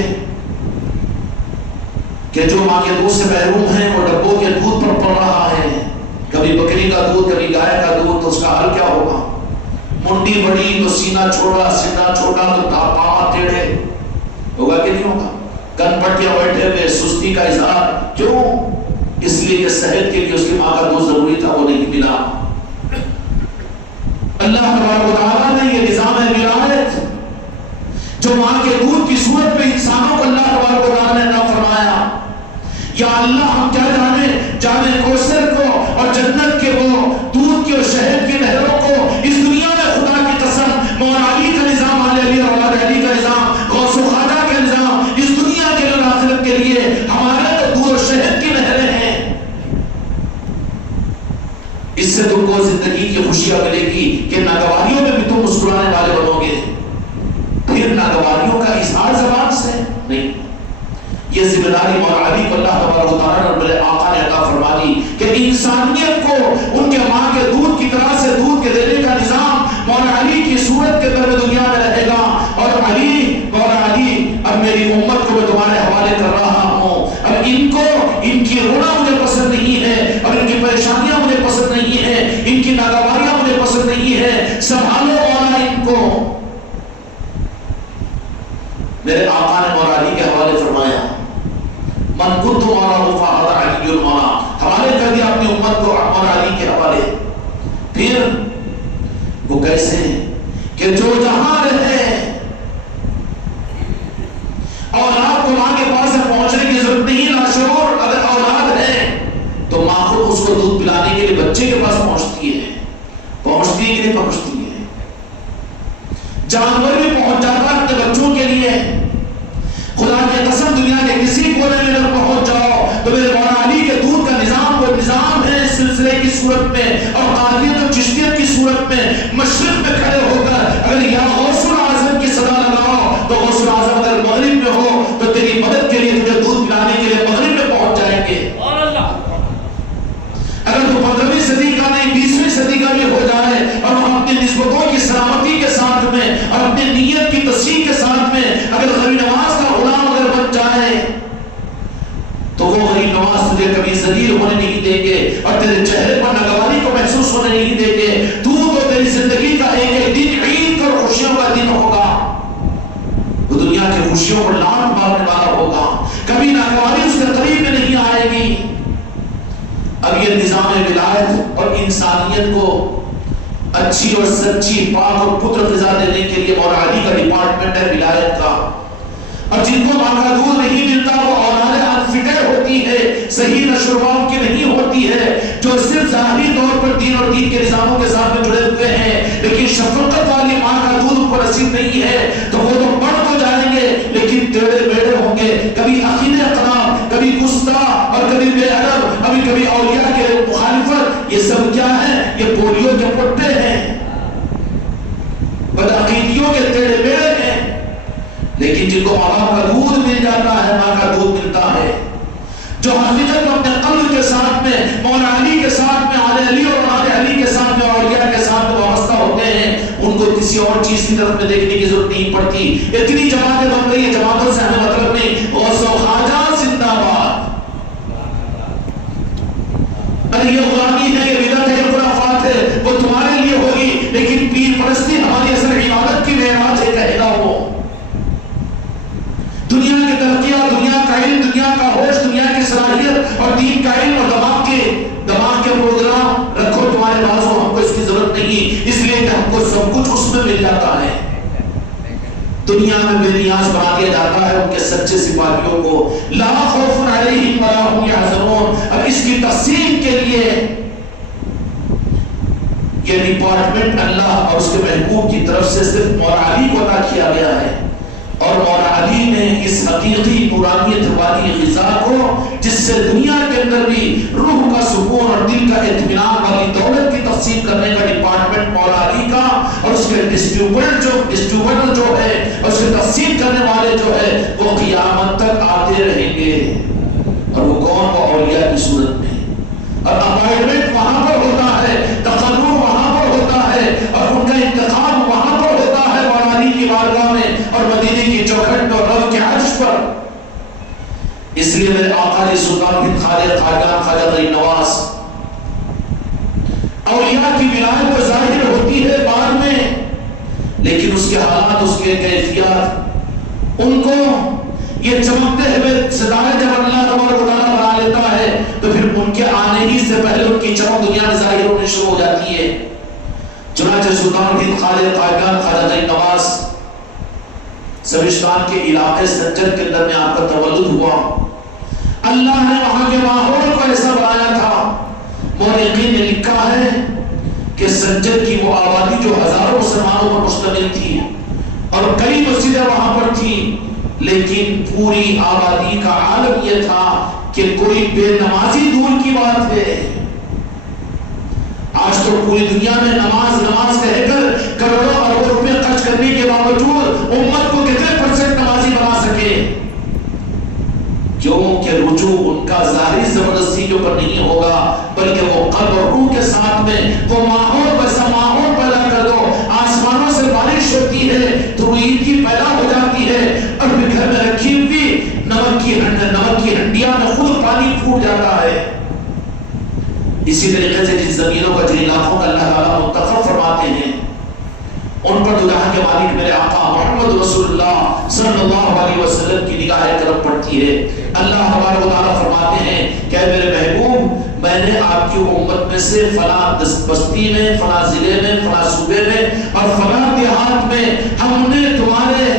کہ جو ماں کے دودھ سے محروم ہیں، وہ ڈبوں کے دودھ پر پڑ رہا ہے، کبھی بکری کا دودھ، کبھی گائے کا دودھ، تو اس کا حل کیا ہوگا؟ منڈی بڑی تو سینہ چھوڑا، سینہ چھوٹا تو پاؤں ٹیڑھے، ہوگا کہ نہیں ہوگا؟ کن پٹیا بیٹھے ہوئے، سستی کا اظہار، کیوں؟ اس لیے کہ صحت کے لیے اس کی ماں کا دودھ ضروری تھا، وہ نہیں ملا۔ اللہ تبارک و تعالیٰ نے یہ نظام ولایت جو ماں کے دودھ کی صورت میں انسانوں کو اللہ تبارک و تعالیٰ نے نہ فرمایا، یا اللہ ہم کیا جانے کوثر کو اور جنت کے وہ دودھ کی اور شہد کی نہروں کو اس دنیا میں خدا کی قسم مولا علی کا نظام، علی اور اولاد علی کا نظام، غوث و خواجہ کا نظام، اس دنیا کے اور آخرت کے لیے ہمارے تو دودھ اور شہد کی نہریں ہیں، اس سے تم کو زندگی کی خوشیاں ملے گی کہ ناگواریوں میں بھی تم مسکرانے والے بنو گے، پھر ناگواریوں کا اظہار زبان سے نہیں۔ یہ ذمہ داری مولا علی کو اللہ تبارک و تعالیٰ نے میرے آقا نے عطا فرما دی کہ انسانیت کو ان کے ماں کے دودھ کی طرح سے دودھ کے دینے کا نظام مولا علی کی صورت کے اندر دنیا میں رہے گا، اور مولا علی اب میری امت کو میں تمہارے حوالے کر رہا ہوں، اب ان کو ان کی رونا مجھے پسند نہیں ہے، اور ان کی پریشانیاں مجھے پسند نہیں ہے، ان کی ناگواریاں مجھے پسند نہیں ہے، سنبھالو مولا ان کو۔ میرے آقا نے مولا علی کے حوالے فرمایا، من کنت مولا فہذا علی المولا، حوالے کر دیا اپنی امت کو مولا علی کے حوالے۔ پھر وہ کیسے کہ جو جہاں رہے اولاد کو ماں کے پاس پہنچنے کی ضرورت نہیں، لاشعور اگر اولاد ہے تو ماں خود اس کو دودھ پلانے کے لیے بچے کے پاس پہنچتی ہے کہ نہیں پہنچتی ہے؟ جانور بھی پہنچ جاتا ہے اپنے بچوں کے لیے۔ خدا کی قسم دنیا کے کسی کونے میں اگر پہنچ جاؤ تو میرے مولا میں مشرق میں کھڑے ہو کر اگر یا غوث الاعظم کی صدا لگاؤ تو غوث الاعظم اگر مغرب میں ہو تو تیری مدد کے لیے تجھے دودھ پلانے کے لیے مغرب میں پہنچ جائیں گے. اگر تو 15ویں صدی کا نہیں 20ویں صدی کا بھی ہو جائے اور ہم اپنی نسبتوں کی سلامتی کے ساتھ میں اور اپنی نیت کی تصحیح کے ساتھ میں اگر غریب نواز کا غلام اگر بن جائے تو وہ غریب نواز تجھے کبھی ذلیل ہونے نہیں دیں گے اور تیرے چہرے پر ناگواری کو محسوس ہونے نہیں دیں گے. تو تیری زندگی کا ایک دن عید اور خوشیوں کا دن ہوگا. وہ دنیا کی خوشیوں کو لانت مارنے والا ہوگا. کبھی ناگواری اس کے قریب میں نہیں آئے گی. اب یہ نظام ولایت اور انسانیت کو اچھی اور سچی پاک اور پتر غذا دینے کے لیے مولا علی کا ڈپارٹمنٹ ہے ولایت کا. اور جن کو ماں کا دودھ نہیں ملتا وہ اولاد انفٹر ہوتی ہے, صحیح نشوات کی نہیں ہوتی ہے, جو صرف ظاہری طور پر دین اور دین کے نظاموں کے ساتھ میں جڑے ہوئے ہیں لیکن شفقت والی ماں کا دودھ ان کو نصیب نہیں ہے. تو وہ تو بڑھ تو جائیں گے لیکن ٹیڑے میڑے ہوں گے, کبھی عقیدے اقدام, کبھی گستاخ اور کبھی بے ادب, کبھی اولیاء کے مخالفت. یہ سب کیا ہے؟ یہ پولیو کے پٹے ہیں, بدعقیدیوں کے ٹیڑے میڑے ہیں. لیکن جن کو ماں باپ کا دودھ مل جاتا ہے, ماں کا دودھ ملتا ہے, جو حقیقت میں اپنے قلب کے ساتھ میں مولا علی کے ساتھ میں آل علی اور آل علی کے ساتھ میں اولیاء کے ساتھ میں وابستہ ہوتے ہیں, ان کو کسی اور چیز کی طرف میں دیکھنے کی ضرورت نہیں پڑتی. اتنی جماعتیں بن رہی ہیں, جماعتوں سے ہمیں مطلب نہیں. غوث و خواجہ زندہ باد. ارے یہ غلامی ہے, یہ بدعت ہے, یہ خرافات ہے, وہ تمہارے لیے ہوگی, لیکن پیر پرستی ہماری اصل عبادت کی معراج ہے. کہے گا وہ دنیا کی ترقیات, دنیا کا علم, دنیا کا ہوش, دنیا کی صلاحیت اور دین کا علم اور دماغ کے پروگرام رکھو تمہارے پاس, ہم کو اس کی ضرورت نہیں, اس لیے کہ ہم کو سب کچھ اس میں مل جاتا ہے. دنیا میں بے نیاز بنا دیا جاتا ہے ان کے سچے سپاہیوں کو. لا خوف علیہم ولا هم يحزنون. اب اس کی تقسیم کے لیے یہ ڈپارٹمنٹ اللہ اور اس کے محبوب کی طرف سے صرف مولا علی کو عطا کیا گیا ہے. اور مولا علی نے اس حقیقی نورانیت والی غذا کو, جس سے دنیا کے اندر بھی روح کا سکون اور دل کا اطمینان والی دولت کی تقسیم کرنے کا ڈپارٹمنٹ مولا علی کا, اور اس کے ڈسٹریبیوٹر جو ہے اور اس کے تقسیم کرنے والے جو ہے وہ قیامت تک آتے رہیں گے. اور وہ کون؟ وہ اولیاء کی صورت میں. اور اپائنٹمنٹ وہاں پر ہوتا ہے, تقرر وہاں پر ہوتا ہے, اور ان کا انتخاب وہاں پر ہوتا ہے مولا علی کی بارگاہ میں اور مدینے کی چوکھٹ میں اور رب کے عرش پر. اس لیے میرے آقا علی سلطان بن خالد خواجہ خواجہ غریب نواز, اولیاء کی ولایت تو ظاہر ہوتی ہے بعد میں, لیکن اس کے حالات, اس کے کیفیات, ان کو یہ چمکتے ہوئے ستارے جب اللہ تبارک و تعالیٰ بنا لیتا ہے تو پھر ان کے آنے ہی سے پہلے ان کی چمک دنیا میں ظاہر ہونے شروع ہو جاتی ہے. چنانچہ سلطان ہند خالد خواجہ خواجہ غریب نواز سبستان کے علاقے سنجر کے اندر میں آپ کا تولد ہوا. اللہ نے وہاں کے ماحول کو ایسا بنایا تھا. مورخین نے لکھا ہے کہ سنجر کی وہ آبادی جو ہزاروں مسلمانوں پر مشتمل تھی اور کئی مسجدیں وہاں پر تھی, لیکن پوری آبادی کا عالم یہ تھا کہ کوئی بے نمازی دور کی بات ہے. آج تو پوری دنیا میں نماز نماز کہہ کر کروڑوں اربوں روپے خرچ کرنے کے باوجود امت کو کتنے پرسنٹ نمازی بنا سکے؟ کیوں کہ رجوع ان کا ظاہری زبردستی کے اوپر نہیں ہوگا, بلکہ وہ قلب اور روح کے ساتھ میں وہ ماحول, ویسا ماحول پیدا کر دو. آسمانوں سے بارش ہوتی ہے تو عید کی پیدا ہو جاتی ہے, اور پھر گھر میں رکھی ہوئی نمک کی ہنڈیاں میں خود پانی پھوٹ جاتا ہے. اسی طریقے سے جن زمینوں کا جن علاقوں کا اللہ تعالیٰ منتخب فرماتے ہیں ان پر تو جہاں کے مالک میرے آقا محمد رسول اللہ صلی اللہ علیہ وسلم کی نگاہ کرم پڑتی ہے. اللہ تبارک و تعالیٰ فرماتے ہیں کہ اے میرے محبوب, میں نے آپ کی امت میں سے فلاں بستی میں, فلاں ضلع میں, فلاں صوبے میں اور فلاں دیہات میں ہم نے تمہارے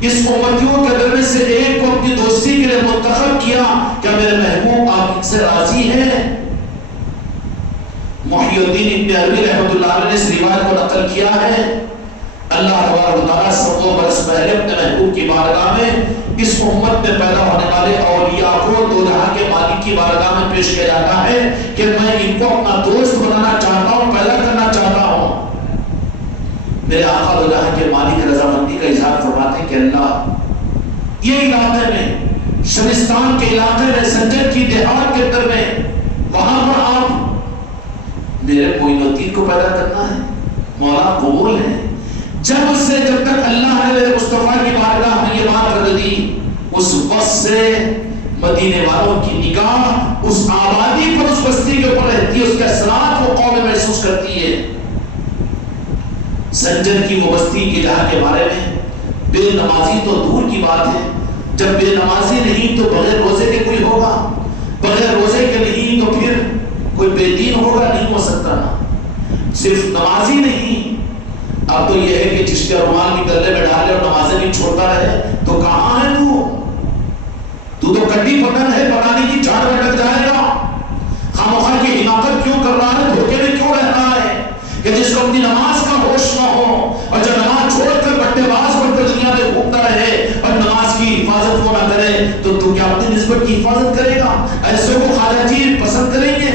اس امتیوں کے درمیان سے ایک کو اپنی دوستی کے لیے منتخب کیا. کیا میرے محبوب آپ ان سے راضی ہیں؟ محی الدین ابن عربی رحمۃ اللہ علیہ نے اس روایت کو نقل کیا ہے. اللہ تبارک و تعالیٰ 100 برس پہلے اپنے محبوب کی بارگاہ میں اس امت میں پیدا ہونے والے اولیاء کو دو جہاں کے مالک کی بارگاہ میں پیش کیا جاتا ہے کہ میں ان کو اپنا دوست بنانا چاہتا ہوں, پیدا کرنا چاہتا ہوں. میرے آقا دو جہاں کے مالک رضامندی کا اظہار فرماتے ہیں کہ اللہ یہ علاقے میں شمستان کے علاقے میں سنجر کی دیہات کے اندر میں وہاں پر آپ میرے معین الدین کو پیدا کرنا ہے، مولا قبول ہے۔ جب تک اللہ نے میرے مصطفیٰ کی بارگاہ میں یہ بات رکھ دی، اس وقت سے مدینے والوں کی نگاہ اس آبادی پر، اس بستی کے اوپر رہتی ہے، اس کے اثرات وہ قوم محسوس کرتی ہے۔ سنجر کی وہ بستی کے جہاں کے بارے میں بے نمازی تو دور کی بات ہے، جب بے نمازی نہیں تو بغیر روزے کے کوئی ہوگا، بغیر روزے کے نہیں تو پھر کوئی بے دین ہوگا، نہیں ہو سکتا نا۔ صرف نمازی نہیں، اب تو یہ ہے کہ چشتہ رومال بھی گلے میں ڈالے اور نمازیں بھی چھوڑتا رہے، تو کہاں ہے تو کٹی پتن ہے، بنانے کی جھاڑ میں لگ جائے گا۔ خامخواہ کی حماقت کیوں کر رہا ہے، دھوکے میں کیوں رہ رہا ہے کہ جس کو اپنی نماز کا ہوش نہ ہو اور جب نماز چھوڑ کر بٹے باز بن کر دنیا میں گھومتا رہے اور نماز کی حفاظت کو نہ کرے، تو کیا اپنی نسبت کی حفاظت کرے گا؟ ایسے کو خواجہ جی پسند کریں گے؟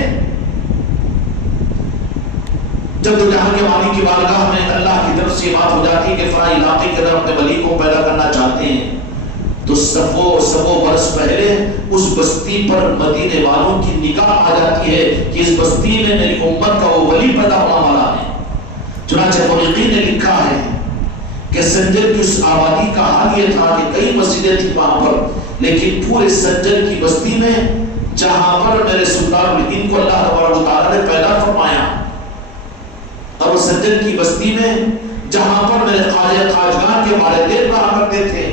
جب دو جہاں کے مالک کی بارگاہ میں اللہ کی طرف سے بات ہو جاتی ہے کہ فلاں علاقے کے اندر اپنے ولی کو پیدا کرنا چاہتے ہیں، تو سبو برس پہلے اس بستی پر مدینے والوں کی نگاہ آ جاتی ہے کہ اس بستی میں میری امت کا وہ ولی پیدا ہونے والا ہے۔ چنانچہ مورخین نے لکھا ہے کہ سنجر کی اس آبادی کا حال یہ تھا کہ کئی مسجدیں تھیں وہاں پر، لیکن پورے سنجر کی بستی میں جہاں پر میرے سلطان الہند کو اللہ تبارک و تعالیٰ نے پیدا فرمایا، اور وہ سنجر کی بستی میں جہاں پر میرے خواجہ خواجگان کے والدین رہا کرتے تھے،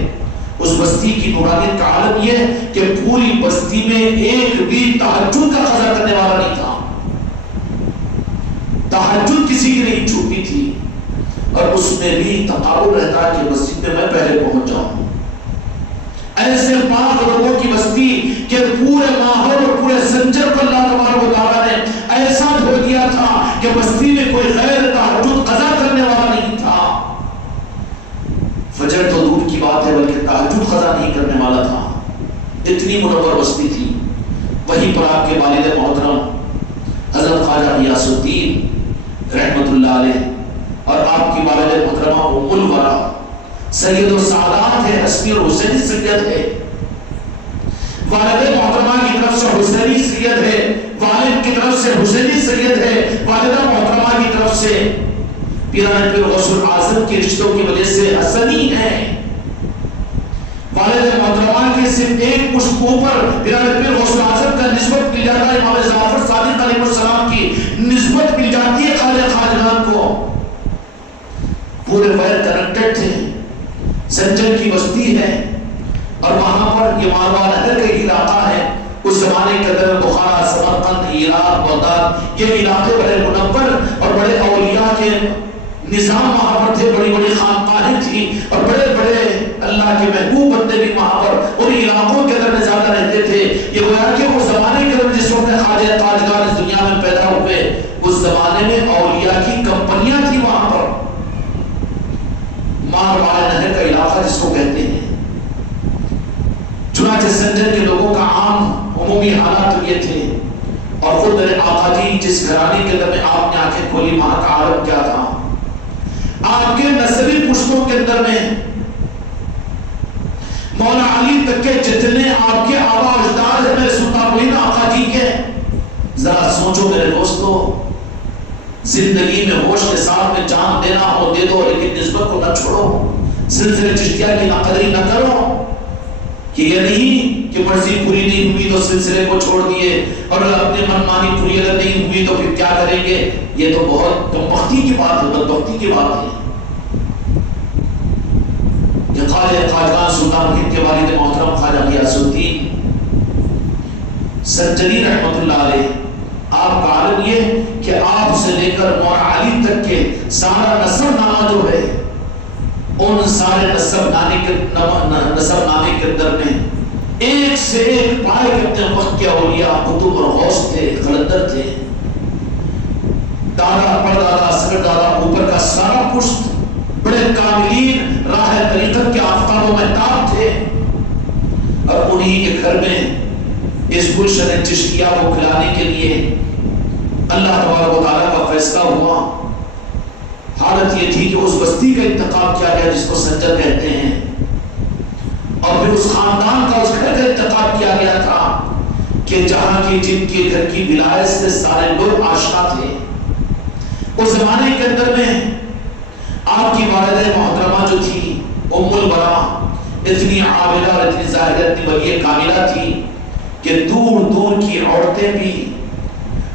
اس بستی کی نورانیت کا عالم یہ کہ پوری بستی میں ایک بھی تہجد کا قضا کرنے والا نہیں تھا، تہجد کسی کی نہیں چھوٹی تھی، اور اس میں بھی تقابل رہتا کہ مسجد میں میں پہلے پہنچ جاؤں۔ ایسے پاک لوگوں کی بستی کہ پورے ماحول اور پورے سنجر کو اللہ تبارک و تعالیٰ نے ایسا دھو دیا تھا کہ بستی میں کوئی غیر تہجد قضا کرنے والا نہیں تھا۔ فجر تو دور کی بات ہے بلکہ تہجد قضا نہیں کرنے والا تھا، اتنی منور بستی تھی۔ وہیں پر آپ کے والد محترم حضرت خواجہ غیاث الدین رحمت اللہ علیہ اور آپ کی والد محترمہ ام الورا سید السعادات ہے، حسنی اور حسینی سید ہے، والد محترمہ کی طرف سے حسینی سید ہے، والد کی طرف سے حسینی سید ہے، والدہ محترمہ کی طرف سے پیران پیر غوث الاعظم کے رشتوں کی وجہ سے حسنی ہے۔ والد محترمہ کے صرف ایک پشت اوپر پیران پیر غوث الاعظم کا نسبت مل جاتا ہے، امام جعفر صادق علیہ السلام کی نسبت مل جاتی ہے خواجہ خواجگان کو۔ پورے ویر کنیکٹڈ تھے، سنجر کی بستی ہے اور وہاں پر یہ ماروا نہر کا علاقہ ہے۔ اس زمانے کے اندر بخارا، سمرقند، عراق، بغداد یہ علاقے بڑے منور اور بڑے اولیاء کے نظام وہاں پر تھے، بڑی بڑی خانقاہیں تھیں اور بڑے بڑے اللہ کے محبوب بندے بھی وہاں پر ان علاقوں کے اندر زیادہ رہتے تھے۔ یہ گویا کہ اس زمانے کے اندر جس وقت خواجہ خواجگان اس دنیا میں پیدا ہوئے، اس زمانے میں اولیاء کی کمپنیاں تھیں وہاں پر۔ ماروا نہر کا علاقہ جس کو کہتے ہیں۔ چنانچہ سنجر کے لوگوں کا عام عمومی حالات یہ تھے، اور خود میرے آقا جی جس گھرانے کے اندر میں آپ نے آنکھیں کھولی وہاں کا عالم کیا تھا۔ آپ کے نسبی پشتوں کے اندر میں مولا علی تک کے جتنے آپ کے آبا اجداد ہیں میرے سلطان معین آقا جی کے، ذرا سوچو میرے دوستو، زندگی میں ہوش کے ساتھ میں جان دینا ہو دے دو، لیکن نسبت کو نہ چھوڑو، سلسلے چشتیہ کی ناقدری نہ کرو۔ کہ یہ نہیں کہ مرضی پوری نہیں ہوئی تو سلسلے کو چھوڑ دیے، اور اپنے من مانی پوری اگر نہیں ہوئی تو پھر کیا کریں گے، یہ تو بہت کمبختی کی بات ہے، بدبختی کی بات ہے۔ یہ خواجہ خواجگان سلطان ہند کے والد محترم خواجہ غیاث الدین سنجری رحمت اللہ علیہ، آپ کا عالم یہ کہ آپ سے لے کر مولا علی تک کے سارا نسب نامہ جو ہے، ان سارے نسب نامے کے اندر میں ایک سے ایک پائے کے اپنے وقت کے اولیاء قطب اور غوث تھے، قلندر تھے، دادا پردادا سردادا اوپر کا سارا پشت بڑے کاملین راہ طریقت کے آفتاب و مہتاب تھے، اور انہی کے گھر میں اس گلشن چشتیہ کو کھلانے کے لیے اللہ تبارک و تعالیٰ کا فیصلہ ہوا۔ حالت یہ تھی کہ اس بستی کا انتخاب کیا گیا جس کو سنجر کہتے ہیں، اور پھر اس خاندان کا، اس گھر کا انتخاب کیا گیا تھا کہ جہاں کی جن کے گھر کی ولایت سے سارے لوگ آشنا تھے۔ اس زمانے کے اندر میں آپ کی والدہ محترمہ جو تھی ام البرا اتنی عابدہ اور اتنی زاہدہ، اتنی ولی کاملہ تھی کہ دور دور کی عورتیں بھی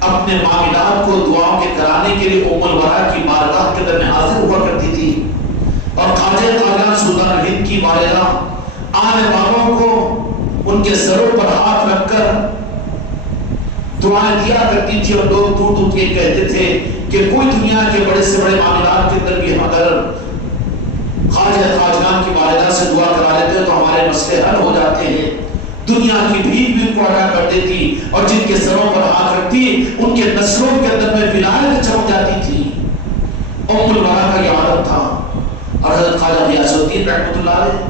اپنے معاملات کو دعاؤں کے کرانے کے لیے ام البرا کی بارگاہ کے اندر میں حاضر ہوا کرتی تھی، اور خواجہ قادیان سلطان ہند کی والدہ آنے والوں کو ان کے سروں پر ہاتھ رکھ کر دعائیں دیا کرتی تھی، اور لوگ دور دور کے کہتے تھے کہ کوئی دنیا کے بڑے سے بڑے معاملات کے اندر بھی ہم اگر خواجہ قادیان کی والدہ سے دعا کرا لیتے ہیں تو ہمارے مسئلے حل ہو جاتے ہیں۔ دنیا کی بھیڑ بھی ان کو ادا کر دیتی، اور جن کے سروں پر ہاتھ رکھتی ان کے نسلوں کے اندر میں ولایت چمک جاتی تھی۔ ام البرا کا یہ عادت تھا، اور حضرت خواجہ غیاث الدین رحمۃ اللہ علیہ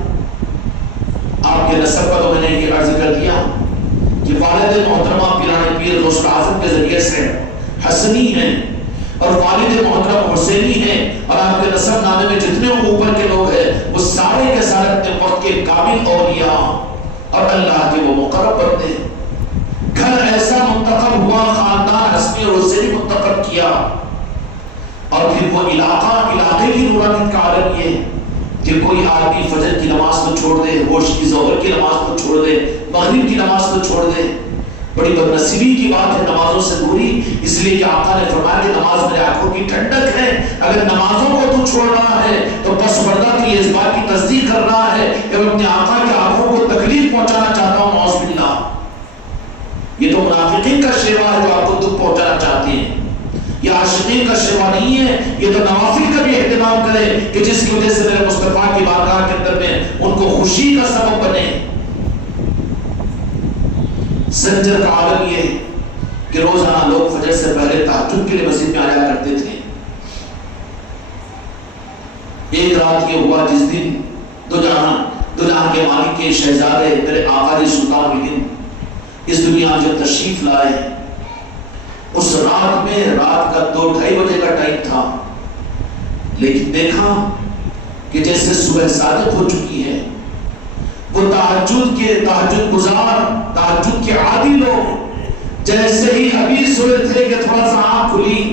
آپ کے نسب کا تو میں نے یہ عرض کر دیا کہ والد محترمہ پیران پیر غوث اعظم کے ذریعے سے حسنی ہیں، اور والد محترم حسینی ہیں، اور آپ کے نسب نامے میں جتنے اوپر کے لوگ ہیں وہ سارے کے سارے اپنے وقت کے کامل اولیاء اور اللہ کے وہ مقرب بندے۔ گھر ایسا منتخب ہوا، خاندان حسنی اور حسینی منتخب کیا، اور پھر وہ علاقے کی نورانیت کا عالم یہ کہ کوئی آدمی فجر کی نماز کو چھوڑ دے، ہوش کی ظہر کی نماز کو چھوڑ دے، مغرب کی نماز کو چھوڑ دے۔ بڑی بدنصیبی کی بات ہے نمازوں سے دوری، اس لیے کہ آقا نے فرمایا کہ نماز میرے آنکھوں کی ٹھنڈک ہے۔ اگر نمازوں کو تو چھوڑ رہا ہے تو بس پردہ کی اس بات کی تصدیق کر رہا ہے کہ میں اپنے آقا کے آنکھوں کو تکلیف پہنچانا چاہتا ہوں، نعوذ باللہ۔ یہ تو منافقین کا شیوا ہے جو آپ کو دکھ پہنچانا چاہتے ہیں، یہ عاشقین کا شیوا نہیں ہے۔ یہ تو نوافل کا بھی اہتمام کرے کہ جس کی وجہ سے میرے مصطفیٰ کی بارگاہ کے اندر میں ان کو خوشی کا سبب بنے۔ سنجر کا عالم یہ کہ روزانہ لوگ فجر سے پہلے تہجد کے لیے مسجد میں آیا کرتے تھے۔ ایک رات یہ ہوا جس دن دو جہاں کے مالک کے شہزادے میرے آقا علی سلطان ہند اس دنیا میں جب تشریف لائے، اس رات میں رات کا 2-2:30 بجے کا ٹائم تھا، لیکن دیکھا کہ جیسے صبح صادق ہو چکی ہے۔ وہ تہجد گزار، تہجد کے عادی لوگ جیسے ہی ابھی سوئے تھے کہ تھوڑا سا آنکھ کھلی،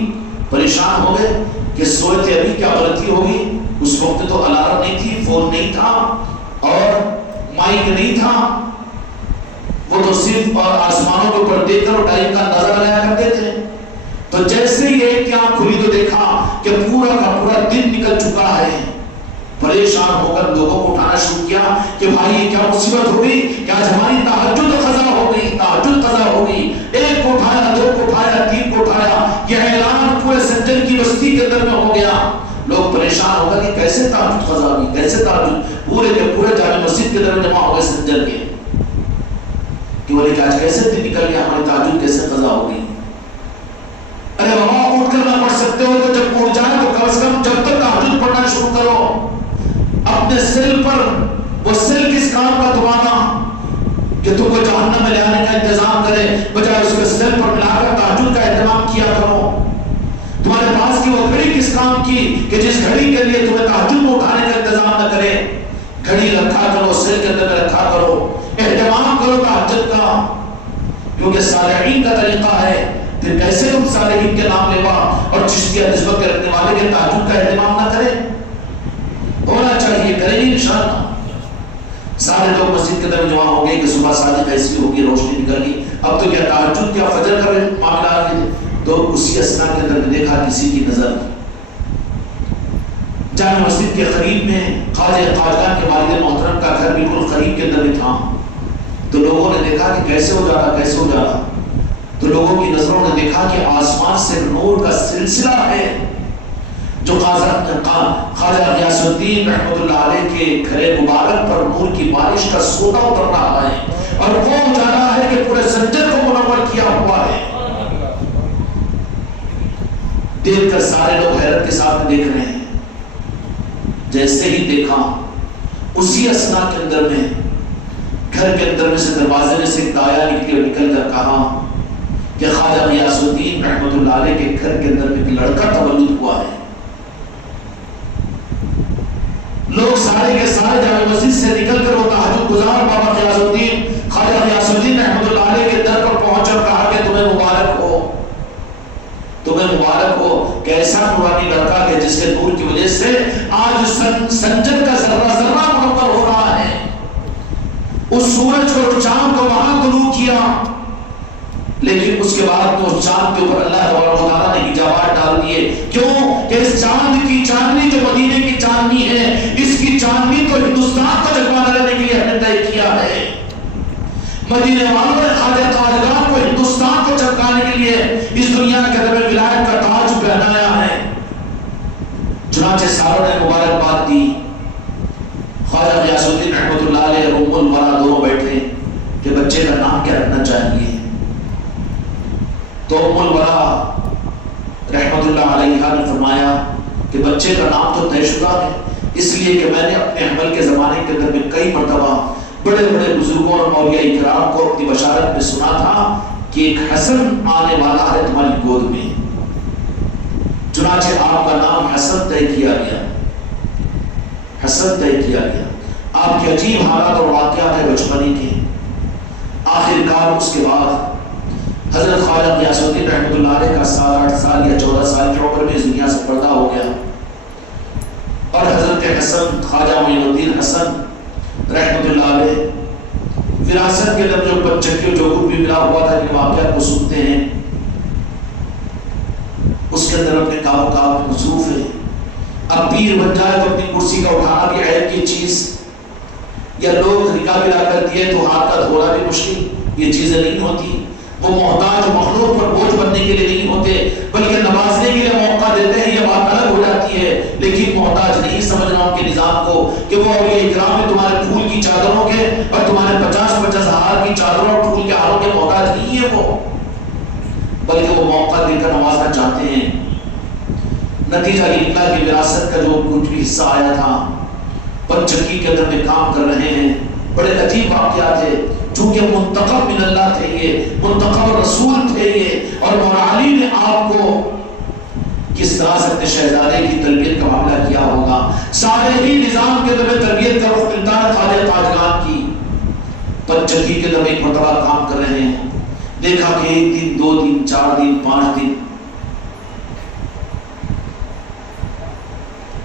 پریشان ہو گئے کہ سوئے تھے ابھی کیا غلطی ہوگی۔ اس وقت تو الارم نہیں تھی، فون نہیں تھا اور مائک نہیں تھا، وہ تو صرف اور آسمانوں کے اوپر دیکھ کر ٹائم کا اندازہ لگایا کرتے تھے۔ تو جیسے ہی ایک کی آنکھ کھلی تو دیکھا کہ پورا کا پورا دن نکل چکا ہے۔ پریشان ہو کر لوگوں کو اٹھانا شروع کیا کہ بھائی یہ کیا مصیبت ہو گئی کہ آج ہماری تہجد قضا ہو گئی، تہجد قضا ہو گئی۔ ایک کو اٹھایا، دو کو اٹھایا، تین کو اٹھایا، یہ اعلان پورے سنجر کی بستی کے اندر میں ہو گیا۔ لوگ پریشان ہو گئے کہ کیسے تہجد قضا ہوئی، کیسے تہجد، پورے کے پورے جامع مسجد کے اندر جمع ہو گئے سنجر کے کہ بولے کہ آج کیسے دن نکل گیا، ہماری تہجد کیسے قضا ہو گئی۔ ارے بابا اٹھ کر نہ پڑھ سکتے ہو تو جب اٹھ جائے تو کم از کم جب تک تہجد پڑھنا شروع کرو۔ اپنے سل پر وہ سل کس کام کا تمہارا کہ تم کو جہنم میں لے آنے کا انتظام کرے، بجائے اس کے سل پر ملا کر تہجد کا اہتمام کیا کرو۔ تمہارے پاس کی وہ گھڑی کس کام کی کہ جس گھڑی کے لیے تمہیں تہجد میں اٹھانے کا انتظام نہ کرے۔ گھڑی رکھا کرو، سل کے اندر رکھا کرو، اہتمام کرو تہجد کا، کیونکہ صالحین کا طریقہ ہے۔ پھر کیسے تم صالحین کے نام لیوا اور چشتیہ نسبت کے رکھنے والے کے تہجد کا اہتمام نہ کرے؟ ہونا چاہیے، کریں گے انشاءاللہ۔ سارے لوگ مسجد کے اندر جمع ہو گئے کہ صبح صادق ایسی ہوگی، روشنی نکل گئی، اب تو کیا تہجد کیا فجر کا معاملہ آ گیا۔ تو اسی اثنا کے اندر دیکھا کسی کی نظر جامع مسجد کے قریب میں خواجہ قادیان کے والد محترم کا گھر بالکل قریب کے اندر میں تھا۔ تو لوگوں نے دیکھا کہ کیسے ہو جا رہا، کیسے ہو جا رہا۔ تو لوگوں کی نظروں نے دیکھا کہ آسمان سے نور کا سلسلہ ہے جو خواجہ غیاث الدین رحمۃ اللہ علیہ کے گھر مبارک پر نور کی بارش کا سونا اتر رہا ہے، اور وہ اجالا ہے کہ پورے سنجر کو منور کیا ہوا ہے۔ دیکھ کر سارے لوگ حیرت کے ساتھ دیکھ رہے ہیں۔ جیسے ہی دیکھا اسی اثنا کے اندر میں گھر کے اندر میں سے دروازے میں سے ایک دایا نکلی اور نکل کر کہا کہ خواجہ غیاث الدین رحمۃ اللہ علیہ کے گھر کے اندر میں ایک لڑکا تولد ہوا ہے۔ مسجد سے نکل کر وہ تہجد گزار بابا غیاث الدین خواجہ غیاث الدین رحمۃ اللہ علیہ کے در پر پہنچ اور کہا کہ تمہیں مبارک ہو، تمہیں مبارک ہو کہ ایسا نورانی لڑکا ہے جس کے نور کی وجہ سے آج سنجر کا ذرہ ذرہ منور ہو رہا ہے. اس سورج کو چاند کو وہاں طلوع کیا، لیکن اس کے بعد تو چاند کے اوپر اللہ تعالیٰ نے حجابات ڈال دیے. کیوں کہ اس چاند کی چاندنی جو مدینے کی چاندنی ہے، اس کی چاندنی تو ہندوستان کو جگمانے رہنے کے لیے ہم نے طے کیا ہے. مدینے والوں نے خواجہ خواجگان کو ہندوستان کو چمکانے کے لیے اس دنیا کے اندر ولایت کا تاج پہنایا ہے. چنانچہ ساروں نے مبارکباد دی. خواجہ غیاث الدین رحمۃ اللہ علیہ اور ام الورا دونوں بیٹھے کہ بچے کا نام کیا رکھنا چاہیے. تو ام الورا رحمۃ اللہ علیہ نے فرمایا کہ بچے کا نام تو طے شدہ ہے، اس لیے کہ میں نے اپنے عمل کے زمانے کے اندر میں کئی مرتبہ بڑے بڑے بزرگوں اور اولیاء کرام کو اپنی بشارت میں سنا تھا کہ ایک حسن آنے والا ہے تمہاری گود میں. چنانچہ آپ کا نام حسن طے کیا گیا، حسن طے کیا گیا. آپ کے عجیب حالات اور واقعات ہیں بچپنی کے. آخر کار اس کے بعد حضرت خواجہ غیاث الدین رحمۃ اللہ علیہ کا 7 8 سال یا 14 سال کی عمر میں اس دنیا سے پردہ ہو گیا، اور حضرت حسن خواجہ معین الدین حسن رحمۃ اللہ علیہ وراثت کے اندر جو بچگی جو کچھ بھی ملا ہوا تھا کہ واقعات کو سنتے ہیں، اس کے اندر اپنے کام کام میں مصروف ہے. اب پیر بن جائے تو اپنی کرسی کا اٹھانا بھی عیب کی چیز، یا لوگ نکاح ملا کر دیے تو ہاتھ کا دھونا بھی مشکل، یہ چیزیں نہیں ہوتی. وہ محتاج مخلوق پر بوجھ بننے کے لیے نہیں ہوتے بلکہ نوازنے کے لیے موقع دیتے ہیں. یہ بات الگ ہو جاتی ہے، لیکن محتاج نہیں سمجھنا ان کے نظام کو کہ وہ اولیاء اکرام میں تمہارے پھول کی چادروں کے اور تمہارے 50 ہزار کی چادروں اور پھول کے ہاروں کے محتاج نہیں ہے وہ، بلکہ وہ موقع دے کر نوازنا چاہتے ہیں. نتیجہ یہ نکلا کہ وراثت کا جو کچھ بھی حصہ آیا تھا، بچگی کے اندر میں کام کر رہے ہیں. بڑے عجیب واقعات تھے، چونکہ منتخب من اللہ تھے، یہ منتخب رسول تھے یہ، اور مولا علی نے آپ کو کس طرح سے اپنے شہزادے کی تربیت کا معاملہ کیا ہوگا. سارے ہی نظام کے اندر تربیت کا رخ ملتا ہے خواجہ خواجگان کی. بچگی کے اندر ایک مرتبہ کام کر رہے ہیں، دیکھا کہ 1 دن 2 دن 4 دن 5 دن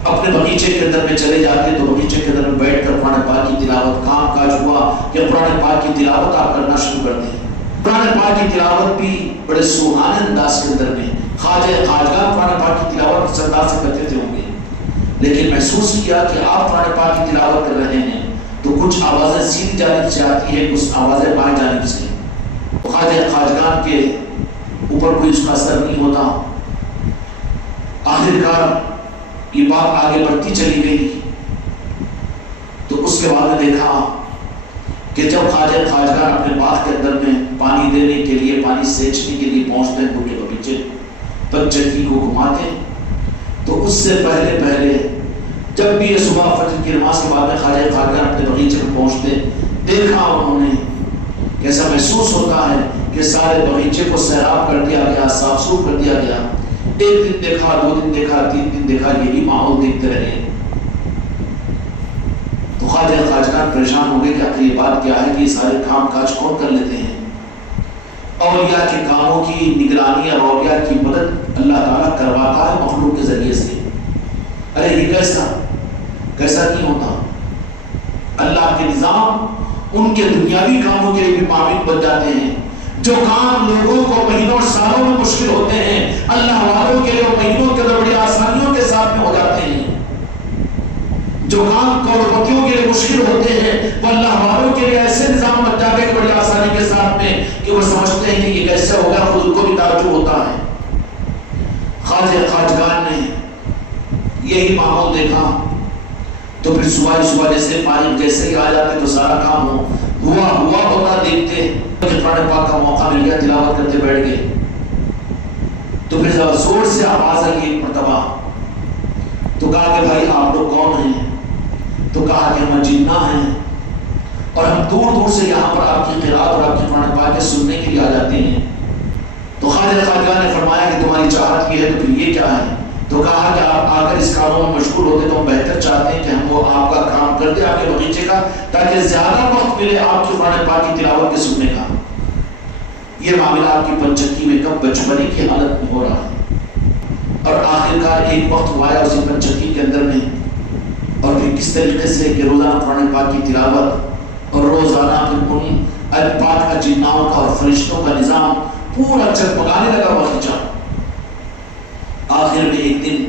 اپنے بغیچے کے اندر میں چلے جاتے تو بغیچے کے اندر میں بیٹھ کر قرآن پاک کی تلاوت. کام کاج ہوا کہ قرآن پاک کی تلاوت آپ کرنا شروع کر دیں. قرآن پاک کی تلاوت بھی بڑے سوہانے انداز کے اندر میں خواجہ خواجگان قرآن پاک کی تلاوت اس انداز سے کرتے تھے ہوں گے، لیکن محسوس کیا کہ آپ قرآن پاک کی تلاوت کر رہے ہیں تو کچھ آوازیں سیدھی جانب سے آتی ہے، کچھ آوازیں بائیں جانب سے. خواجہ خواجگان کے اوپر کوئی اس کا اثر نہیں ہوتا. آخر کار یہ بات آگے بڑھتی چلی گئی تو اس کے بعد نے دیکھا کہ جب خواجہ خواجگان اپنے باغ کے اندر میں پانی دینے کے لیے، پانی سینچنے کے لیے پہنچتے ہیں ان کے بغیچے بچگی کو گھماتے، تو اس سے پہلے جب بھی یہ صبح فجر کی نماز کے بعد میں خواجہ خواجگان اپنے بغیچے میں پہنچتے، دیکھا انہوں نے کیسا محسوس ہوتا ہے کہ سارے بغیچے کو سیراب کر دیا گیا، صاف سوف کر دیا گیا. 1 دن دیکھا، 2 دن دیکھا، 3 دن دیکھا، یہی ماحول دیکھتے رہے. تو خواجہ خواجگان پریشان ہو گئے کہ آخر یہ بات کیا ہے کہ یہ سارے کام کاج کون کر لیتے ہیں. اولیاء کے کاموں کی نگرانی اور اولیاء کی مدد اللہ تعالیٰ کرواتا ہے مخلوق کے ذریعے سے. ارے یہ کیسا نہیں ہوتا. اللہ کے نظام ان کے دنیاوی کاموں کے لیے بھی معاون بن جاتے ہیں. جو کام لوگوں کو مہینوں اور سالوں میں مشکل ہوتے ہیں، اللہ والوں کے لیے مہینوں کے اندر بڑی آسانیوں کے ساتھ میں ہو جاتے ہیں. جو کام کروڑپتیوں کے لیے مشکل ہوتے ہیں وہ اللہ والوں کے لیے ایسے نظام بن جاتے ہیں بڑی آسانی کے ساتھ میں کہ وہ سمجھتے ہیں کہ یہ کیسے ہوگا، خود ان کو بھی تعجب ہوتا ہے. خواجہ خواجگان نے یہی ماحول دیکھا تو پھر صبح جیسے فارغ جیسے ہی آ جاتے تو سارا کام ہوا ہوتا دیکھتے کہ قرآن پاک کا موقع مل گیا، تلاوت کرتے بیٹھ گئے. تو پھر جب زور سے آواز آئی ایک مرتبہ تو کہا کہ بھائی آپ لوگ کون ہیں؟ تو کہا کہ ہم جنہ ہیں اور ہم دور دور سے یہاں پر آپ کی قرات اور آپ کی قرآن پاک سننے کے لیے آ جاتے ہیں. تو خواجہ خواجگان نے فرمایا کہ تمہاری چاہت یہ ہے تو پھر یہ کیا ہے؟ تو کہا کہ آپ آ کر اس کاموں میں مشغول ہوتے تو ہم بہتر چاہتے ہیں کہ ہم وہ آپ کا کام کر دیں آپ کے بغیچے کا، تاکہ زیادہ وقت ملے آپ کی قرآن پاک کی تلاوت کے سننے کا۔ یہ معاملہ آپ کی پنچکی میں کب بچپنے کی حالت میں ہو رہا ہے، اور آخرکار ایک وقت ہوا ہے اسی پنچکی کے اندر میں، اور پھر کس طریقے سے کہ روزانہ قرآن پاک کی تلاوت اور روزانہ پھر ان پاک اجناؤں کا اور فرشتوں کا نظام پورا چگمگانے لگا بغیچہ۔ آخر میں ایک دن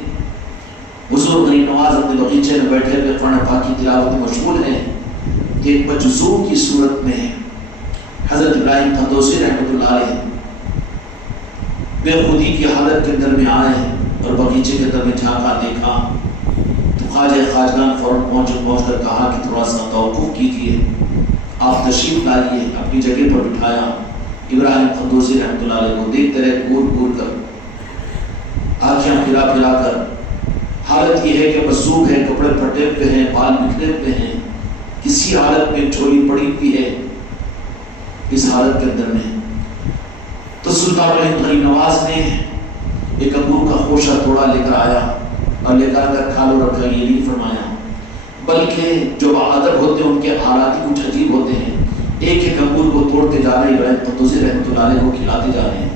حضور غریب نواز اپنے بغیچے میں بیٹھے ہوئے قرآن پاک کی تلاوت میں مشغول ہیں کہ ایک مجذوب کی صورت میں حضرت ابراہیم قندوسی رحمۃ اللہ علیہ بے خودی کی حالت کے اندر میں آئے اور بغیچے کے اندر میں جھانکا دیکھا تو خواجہ خواجگان فوراً پہنچ کر کہا کہ تھوڑا سا توقف کیجیے، آپ تشریف لائیے، اپنی جگہ پر بٹھایا۔ ابراہیم قندوسی رحمۃ اللہ علیہ کو دیکھتے رہے گور گور کر، آنکھیں پھرا پھرا کر۔ حالت یہ ہے کہ مصوب ہے، کپڑے پھٹے ہوئے ہیں، بال بکھرے ہوئے ہیں، کسی حالت میں چوری پڑی ہوئی ہے۔ اس حالت کے اندر میں تو سلطان غریب نواز نے ایک انگور کا خوشہ توڑا لے کر آیا اور لے کر کھا لو رکھا، یہ نہیں فرمایا، بلکہ جو باادب ہوتے ہیں ان کے حالات ہی کچھ عجیب ہوتے ہیں۔ ایک ایک انگور کو توڑتے جا رہے ہیں، ابراہیم قندوسی رحمۃ اللہ علیہ کو کھلاتے جا رہے ہیں،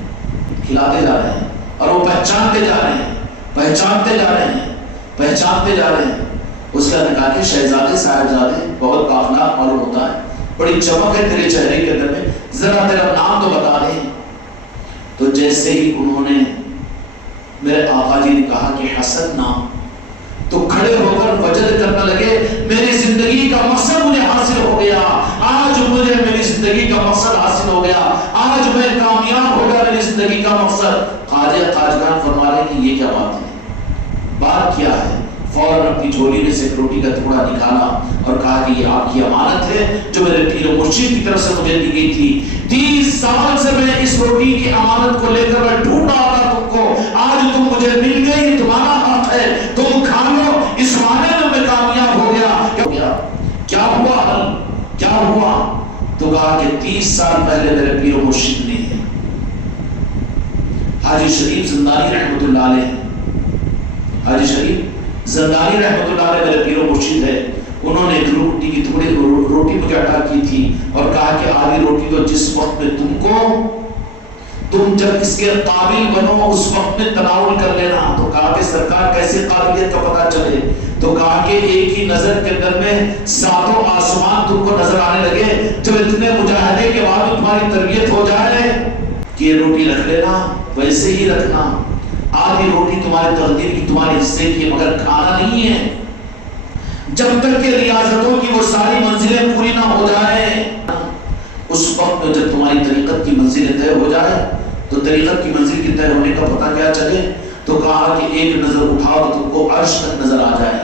کھلاتے جا رہے ہیں، اور وہ پہچانتے جا رہے ہیں، پہچانتے جا رہے ہیں، پہچانتے جا رہے ہیں۔ اس کے بعد کہا کہ شہزادے صاحبزادے بہت بااخلاق معلوم ہوتا ہے، بڑی چمک ہے تیرے چہرے کے اندر میں، ذرا تیرا نام تو بتا دے۔ تو جیسے ہی انہوں نے میرے آقا جی نے کہا کہ حسن نام، تو کھڑے ہو کر وجد کرنے لگے، میری زندگی کا مقصد مجھے حاصل ہو گیا، آج مجھے میری زندگی کا مقصد حاصل ہو گیا، آج میں کامیاب ہو گیا میری زندگی کا مقصد۔ خواجہ خواجگان فرما رہے کہ یہ کیا بات ہے، بات کیا ہے؟ فوراً اپنی جھولی میں سے روٹی کا ٹکڑا نکالا اور کہا کہ یہ آپ کی امانت ہے جو میرے پیر و مرشد کی طرف سے مجھے دی گئی تھی، 30 سال سے میں اس روٹی کی امانت کو لے کر میں ڈھونڈ رہا تھا تم کو، آج تم مجھے مل گئی، تمہارا حق ہے، تم کھا لو، اس معنی میں کامیاب ہو گیا۔ کیا ہوا حل؟ کیا ہوا؟ تو کہا کہ 30 سال پہلے میرے پیر و مرشد نے حاجی شریف زندانی رحمۃ اللہ علیہ، حاجی شریف زندانی رحمۃ اللہ علیہ میرے پیر و مرشد ہے، انہوں نے ایک روٹی کی تھوڑی روٹی مجھے عطا کی تھی اور کہا کہ آدھی روٹی تو جس وقت میں تم جب اس کے قابل بنو اس وقت میں تناول کر لینا۔ تو کہا کہ سرکار کیسے قابلیت کا پتہ چلے؟ تو کہا کہ ایک ہی نظر کے اندر میں 7 آسمان تم کو نظر آنے لگے، جب اتنے مجاہدے کے بعد تمہاری تربیت ہو جائے کہ یہ روٹی رکھ لینا، ویسے ہی رکھنا، آدھی روٹی تمہاری تقدیر کی، تمہارے حصے کی، مگر کھانا نہیں ہے، جب تک کہ ریاضتوں کی وہ ساری منزلیں پوری نہ ہو جائیں۔ اس وقت میں جب تمہاری طریقت کی منزلیں طے ہو جائے تو طریقت کی منزل کی طے ہونے کا پتہ کیا چلے؟ تو کہا کہ ایک نظر اٹھاؤ تو تم کو عرش تک نظر آ جائے۔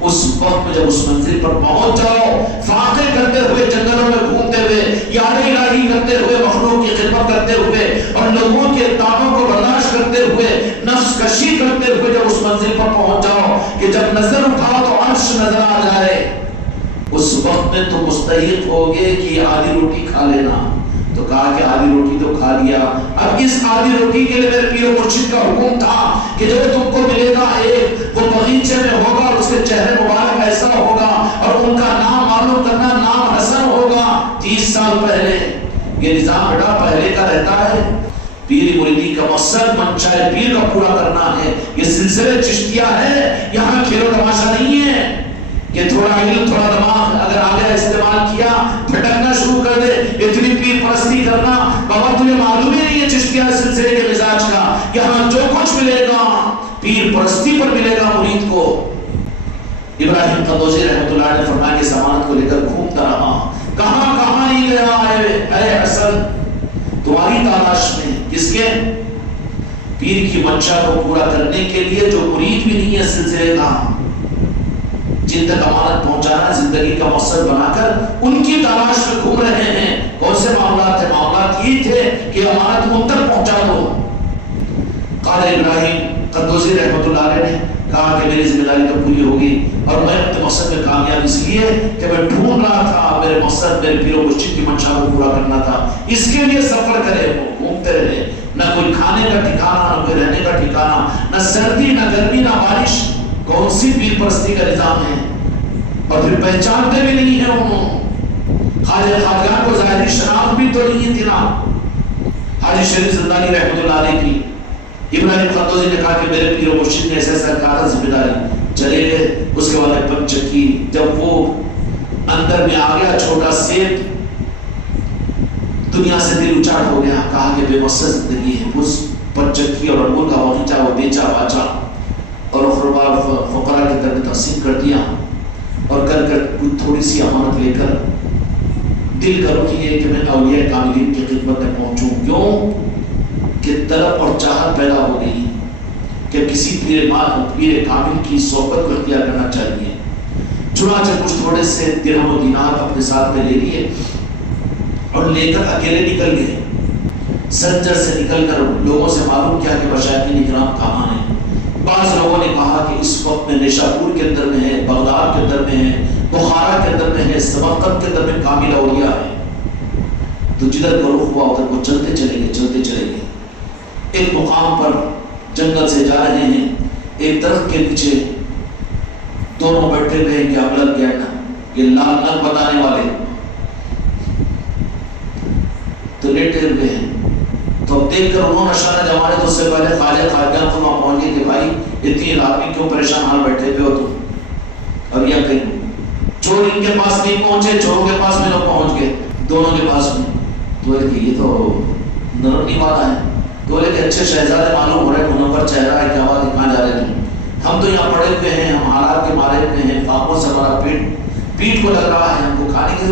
اس وقت میں جب اس منزل پر پہنچ جاؤ، فاتح کرتے ہوئے جنگلوں میں گھومتے ہوئے، یار الہی کرتے ہوئے، مخلوق کی خدمت کرتے ہوئے اور لوگوں کے تابوں کو برداشت کرتے ہوئے، نفس کشی کرتے ہوئے جب اس منزل پر پہنچ جاؤ کہ جب نظر اٹھاؤ تو عرش نظر آ جائے، اس وقت میں تم مستحق ہوگے کہ آدھی روٹی کھا لینا۔ تو کہا کہ آدھی روٹی تو کھا لیا، اب اس آدھی روٹی کے لیے میرے پیر و مرشد کا حکم تھا کہ جو تم کو ملے گا ایک وہ بغیچے میں ہوگا اور اس کے چہرے مبارک ایسا ہوگا اور ان کا نام معلوم کرنا، نام حسن ہوگا۔ 30 سال پہلے یہ نظام بڑا پہلے کا رہتا ہے، پیر مریدی کا مقصد منشاء پیر کا پورا کرنا ہے، یہ سلسلے چشتیہ ہے، یہاں کھیلو تماشا نہیں ہے کہ تھوڑا علم تھوڑا دماغ اگر آگے استعمال کیا بھٹکنا شروع کر دے، اتنی پیر پرستی کرنا، بابا تمہیں معلوم ہی نہیں ہے چشتیہ سلسلے کے مزاج کا، یہاں جو کچھ ملے گا پیر پرستی پر ملے گا مرید کو۔ ابراہیم قندوسی رحمۃ اللہ علیہ نے فرمایا کہ ضمانت کو لے کر گھومتا رہا، کہاں کہاں نہیں گیا، اے حسن تمہاری تلاش میں، کس کے؟ پیر کی منشا کو پورا کرنے کے لیے جو مرید بھی نہیں ہے سلسلے کا، جن تک امانت پہنچانا زندگی کا مقصد بنا کر ان کی تلاش میں گھوم رہے ہیں۔ کون سے معاملات ہیں؟ معاملات یہ تھے کہ امانت ان تک پہنچا دو۔ قاضی ابراہیم قندوسی رحمۃ اللہ علیہ نے کہا کہ میری ذمہ داری تو پوری ہوگی اور میں اپنے مقصد میں کامیاب اس لیے کہ میں ڈھونڈ رہا تھا، میرے مقصد میرے پیر و مرشد کی منشا کو پورا کرنا تھا، اس کے لیے سفر کرے، وہ گھومتے رہے نہ کوئی کھانے کا ٹھکانا، نہ کوئی رہنے کا ٹھکانا، نہ سردی نہ گرمی نہ بارش، کون سی پیر پرستی کا نظام ہے؟ اور پھر پہچانتے بھی نہیں ہیں انہوں، خواجہ خواجگان کو ظاہری شناخت بھی تو نہیں تھی نا۔ حاجی شریف زندانی رحمۃ اللہ علیہ کی ابراہیم خندوزی نے کہا کہ میرے پیر و مرشد نے ایسا ایسا کہا ذمہ داری، چلے گئے۔ اس کے بعد پنچکی جب وہ اندر میں آ گیا، چھوٹا سیب دنیا سے دل اچاٹ ہو گیا، کہا کہ بے مقصد زندگی ہے۔ اس پنچکی اور انگور کا باغیچہ وہ بیچا باچا اور اخربار فقراء کی طرف تقسیم کر دیا، اور کر کچھ تھوڑی سی امانت لے کر دل کا رخ یہ کہ میں اولیاء کاملین کی خدمت میں پہنچوں۔ کیوں کہ طلب اور چاہت پیدا ہو گئی کہ کسی پیر کامل کی صحبت کو اختیار کرنا چاہیے۔ چنانچہ کچھ تھوڑے سے درہم و دینار اپنے ساتھ میں لے لیے اور لے کر اکیلے نکل گئے۔ سنجر سے نکل کر لوگوں سے معلوم کیا کہ مشائخین کرام کہاں ہیں۔ بعض لوگوں نے کہا کہ اس وقت میں نیشاپور کے اندر میں ہے، بغداد کے اندر میں ہے، بخارا کے اندر میں ہے، سمرقند کے اندر میں کامل اولیاء ہے۔ تو جدھر کا رخ ہوا ادھر وہ چلتے چلے گئے۔ ایک مقام پر جنگل سے جا رہے ہیں، ایک درخت کے نیچے دونوں بیٹھے ہوئے ہیں کہ اب لگ گیا نا، یہ لال نگ بتانے والے تو لیٹے ہوئے ہیں۔ تو اب دیکھ کر انہوں نے اشارہ جمانے تو اس سے پہلے خواجہ خواجگان کو وہاں پہنچ گئے کہ بھائی اتنی رات میں کیوں پریشان حال بیٹھے ہوئے ہو تم؟ اور یہ کہیں چور ان کے پاس نہیں پہنچے، چوروں کے پاس میں لوگ پہنچ گئے، دونوں کے پاس میں۔ تو یہ تو نرم نوالا ہے۔ تو بولے کہ اچھے شہزادے معلوم ہو رہے ہیں، منور چہرہ ہے، کیا بات ہے، کہاں جا رہے تھے؟ ہم تو یہاں پڑے ہوئے ہیں، ہم حالات کے مارے ہوئے ہیں، پاپوں سے ہمارا پیٹ کو لگ رہا ہے، ہم کو کھانے کی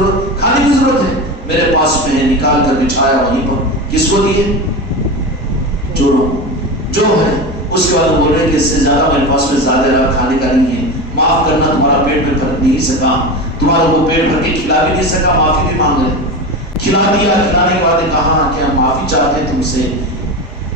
ضرورت ہے، میرے پاس میں ہے، نکال کر بچھایا وہیں پر۔ کس کو دیے؟ چوروں جو ہے۔ اس کے بعد بول رہے ہیں کہ اس سے زیادہ میرے پاس میں زیادہ رہا کھانے کا نہیں ہے، معاف کرنا، تمہارا پیٹ میں بھر نہیں سکا، تمہارا وہ پیٹ بھر کے کھلا بھی نہیں سکا، معافی بھی مانگ رہے۔ کھلا دیا، کھلانے کے بعد کہا کہ ہم معافی چاہتے ہیں تم سے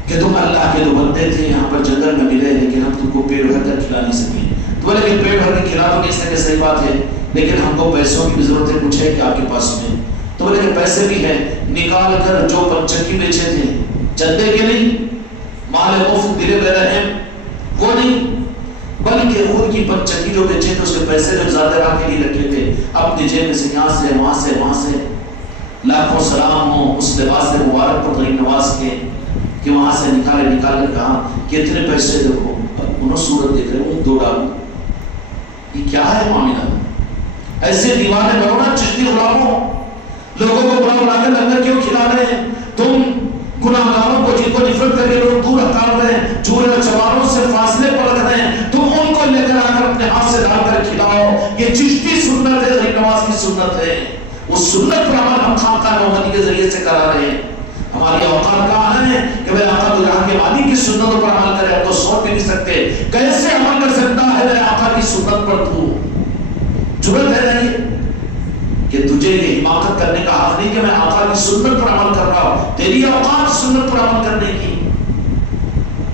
کہ تم اللہ کے دو بندے تھے، یہاں پر جنگل میں ملے، لیکن ہم تم کو پیٹ بھر کر کھلا نہیں سکے۔ تو بولے کہ پیٹ بھر کے کھلا تو نہیں سکے، صحیح بات ہے، لیکن ہم کو پیسوں کی بھی ضرورت ہے، کچھ ہے کہ آپ کے پاس میں؟ تو بولے کہ پیسے بھی ہیں، نکال کر جو پنچکی بیچے تھے، چندے کے نہیں، مال مفت دلے بے رحم وہ نہیں، بلکہ خود کی پنچکی جو بیچے تھے اس کے پیسے جو زیادہ راہ کے لیے رکھے تھے، اپنی جیب میں سے یہاں سے وہاں سے لاکھوں سلام ہو اس لباس مبارک پر غریب نواز کے کہ وہاں سے نکال کر کہا کتنے پیسے دیکھو، انہوں صورت دیکھ رہے ہوں، 2 ڈالر۔ یہ کیا ہے معاملہ؟ ایسے دیوانے بنو نا چشتی غلاموں، لوگوں کو بلا کر لنگر کیوں کھلا رہے ہیں؟ تم گناہگاروں کو جن کو نفرت کر کے لوگ دور ہٹا رہے ہیں، چورے اور چماروں سے فاصلے پر رکھ رہے ہیں، تم ان کو لے کر آ کر اپنے ہاتھ سے ڈال کر کھلاؤ۔ یہ چشتی سنت ہے، غریب نواز کی سنت ہے۔ اس سنت پر عمل ہم خانقاہ محمدی کے ذریعے سے کرا رہے ہیں۔ ہماری اوقات کہاں ہے کہ میرے آقا دو جہاں کے مالک کی سنتوں پر عمل کرے؟ ہم تو سوچ بھی نہیں سکتے کیسے عمل کر سکتا ہے میرے آقا کی سنت پر؟ تو جرأت ہے نہیں کہ تجھے یہ حماقت کرنے کا حق نہیں کہ میں آقا کی سنت پر عمل کر رہا ہوں، تیری اوقات سنت پر عمل کرنے کی،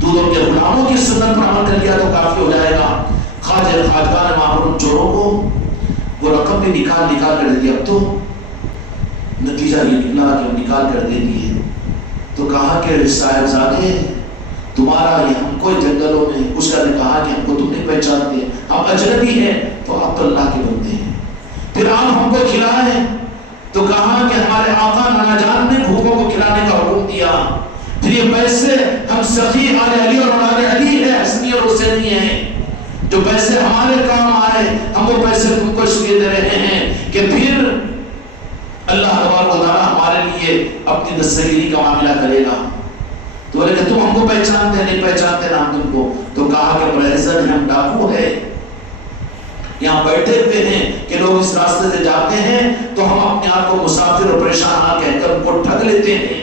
تو اپنے غلاموں کی سنت پر عمل کر لیا تو کافی ہو جائے گا۔ خواجہ خواجگان نے وہاں پر چوروں کو وہ رقم بھی نکال کر دے دی۔ اب تو نتیجہ یہ نکلا کہ وہ نکال کر دے دی ہے۔ تو کہا کہ صاحبزادے تمہارا یہ ہم کو جنگلوں میں کچھ نے کہا کہ ہم کو تم نہیں پہچانتے، ہم اجنبی ہیں، تو آپ تو اللہ کے بندے ہیں، پھر آپ ہم کو کھلائیں؟ تو کہا کہ ہمارے آقا نانا جان نے بھوکوں کو کھلانے کا حکم دیا، پھر یہ پیسے ہم سخی آل علی اور اولاد علی ہے، حسنی اور حسینی ہیں، جو پیسے ہمارے کام آئے ہم وہ پیسے تم کو اس لیے دے رہے ہیں کہ پھر اللہ تبارک و تعالیٰ ہمارے لیے اپنی دستگیری کا معاملہ کرے گا۔ تو بولے کہ تم ہم کو پہچانتے نہیں پہچانتے نا ہم تم کو؟ تو کہا کہ برہزن ہم ڈاکو ہے، یہاں بیٹھے ہوئے ہیں کہ لوگ اس راستے سے جاتے ہیں تو ہم اپنے آپ کو مسافر اور پریشان حال کہہ کر ان کو ٹھگ لیتے ہیں۔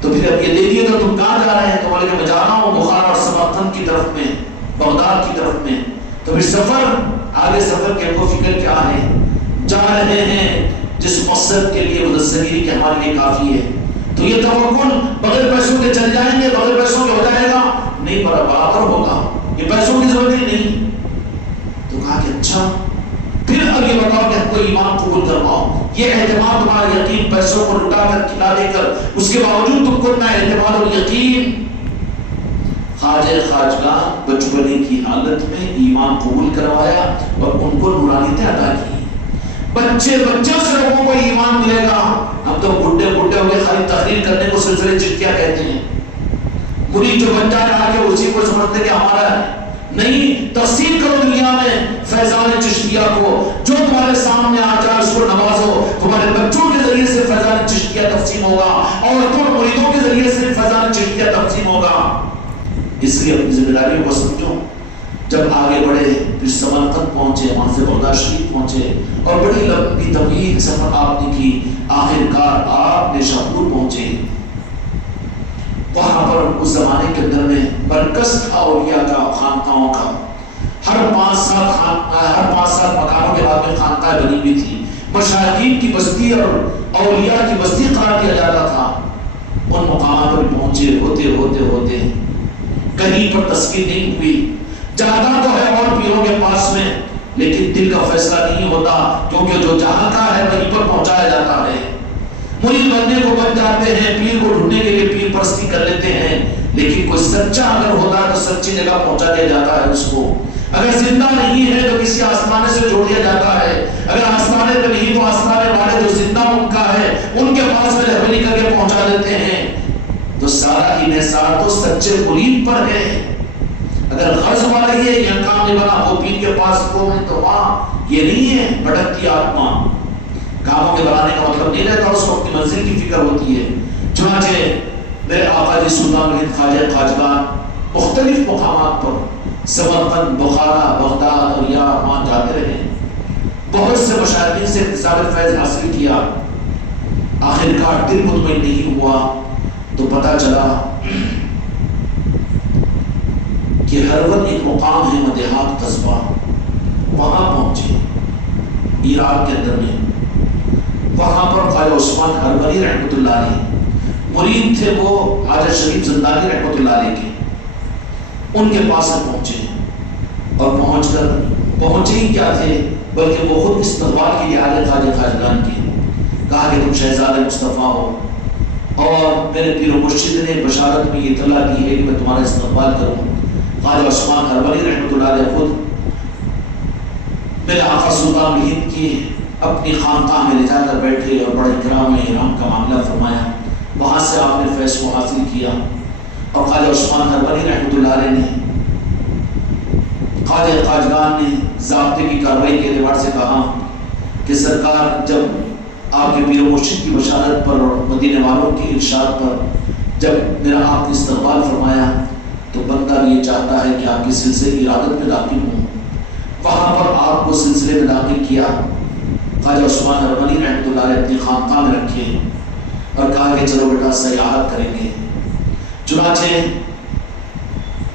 تو پھر اب یہ دے دیے تو تم کہاں جا رہے ہیں؟ تو بولے کہ میں جا رہا ہوں بخارا اور سمرقند کی طرف میں، بغداد کی طرف میں۔ تو پھر سفر آگے سفر کے کو فکر کیا ہے؟ جا رہے ہیں جس مقصد کے لیے مدثرگیری کے ہمارے لیے کافی ہے۔ تو یہ توکل بغیر پیسوں کے چل جائیں گے، بغیر پیسوں کے ہو جائے گا نہیں، برابر ہوگا، یہ پیسوں کی ضرورت ہی نہیں۔ تو کہا کہ اچھا پھر اب یہ بتاؤ کہ ہم کو ایمان قبول کرواؤ، یہ اعتماد تمہارا یقین پیسوں کو لٹا کر کھلا دے کر اس کے باوجود تم کو اتنا اعتماد اور یقین. خواجہ خواجگاہ بچپنے کی حالت میں ایمان قبول کروایا اور ان کو نورانیتیں عطا کی. بچے بچوں سے لوگوں کو ایمان ملے گا. ہم تو بڈھے بڈھے ہو گئے خالی تقریر کرنے کو سلسلے چٹکیاں کہتے ہیں. مرید جو بن جائے آ کے اسی کو سمجھتے کہ ہمارا ہے. نہیں، تقسیم کرو دنیا میں فیضان چشتیہ کو. جو تمہارے سامنے آ جائے اس کو نوازو. تمہارے بچوں کے ذریعے سے فیضان چشتیہ تقسیم ہوگا اور تم مریدوں کے ذریعے سے فیضان چشتیہ تقسیم ہوگا. اس لیے اپنی ذمہ داریوں کو سمجھو. جب آگے بڑھے پھر سمرقند پہنچے، وہاں سے بغداد شریف پہنچے اور بڑی لمبی طویل سفر آپ نے کی. آخرکار آپ نیشاپور پہنچے. وہاں پر اس زمانے کے اندر میں مرکز تھا اولیاء کا، خانقاہوں کا. ہر 5 سال مکانوں کے بعد میں خانقاہ بنی ہوئی تھی. مشاہدین کی بستی اور اولیاء کی بستی قرار دیا جاتا تھا. ان مقامات پر پہنچے، ہوتے ہوتے ہوتے کہیں پر تسکین نہیں ہوئی. جاتا تو ہے اور پیروں کے پاس میں، لیکن دل کا فیصلہ نہیں ہوتا، کیونکہ جو جہاں کا ہے وہیں پر پہنچایا جاتا ہے. مرید بننے کو بن جاتے ہیں، پیر کو ڈھونڈنے کے لیے پیر پرستی کر لیتے ہیں، لیکن کوئی سچا اگر ہوتا ہے تو سچی جگہ پہنچا دیا جاتا ہے اس کو. اگر زندہ نہیں ہے تو کسی آستانے سے جوڑ دیا جاتا ہے. اگر آستانے پہ نہیں تو آستانے والے جو زندہ ان کا ہے ان کے پاس میں رہبری کر کے پہنچا دیتے ہیں. تو سارا انحصار تو سچے مرید پر ہے. اگر غرض والا یہ یہاں کام نہیں بنا وہ پیر کے پاس کو نہیں تو وہاں یہ نہیں ہے بھٹکتی آتما. کاموں کے بنانے کا مطلب نہیں رہتا، اس کو اپنی منزل کی فکر ہوتی ہے. چنانچہ میرے آقا جی سلطان الہند خواجہ خواجگاہ مختلف مقامات پر سمرقند، بخارا، بغداد اور یا وہاں جاتے رہے. بہت سے مشاہدین سے اکتساب فیض حاصل کیا. آخرکار دل مطمئن نہیں ہوا تو پتہ چلا کہ ہرون ایک مقام ہے مدیحات قصبہ، وہاں پہنچے ایران کے اندر میں. وہاں پر خواجہ عثمان ہرونی رحمۃ اللہ علیہ مرید تھے، وہ حاجت شریف زندانی رحمۃ اللہ علیہ کے. ان کے پاس پہنچے اور پہنچ کر پہنچے ہی کیا تھے بلکہ وہ خود استقبال کے لیے آئے خواجہ خواجگان کے. کہا کہ تم شہزاد مصطفیٰ ہو اور میرے پیر و مرشد نے بشارت میں یہ اطلاع دی ہے کہ میں تمہارا استقبال کروں. خواجہ عثمان ہرونی رحمۃ اللہ علیہ خود میرے آقا سلطان الہند کی اپنی خانقاہ میں لے جا کر بیٹھے اور بڑے اکرام احرام کا معاملہ فرمایا. وہاں سے آپ نے فیض کو حاصل کیا اور خواجہ عثمان ہرونی رحمۃ اللہ علیہ نے خواجہ خواجگان نے ضابطے کی کارروائی کے اعتبار سے کہا کہ سرکار جب آپ کے پیر و مرشد کی بشارت پر اور مدینے والوں کی ارشاد پر جب میرا آپ نے استقبال فرمایا تو بندہ یہ چاہتا ہے کہ آپ کی سلسلے کی ارادت میں داخل ہوں. وہاں پر آپ کو سلسلے میں داخل کیا. خواجہ عثمان ہرونی رحمۃ اللہ علیہ اپنی خانقاہ میں رکھے اور کہا کہ چلو بیٹا سیاحت کریں گے. چنانچہ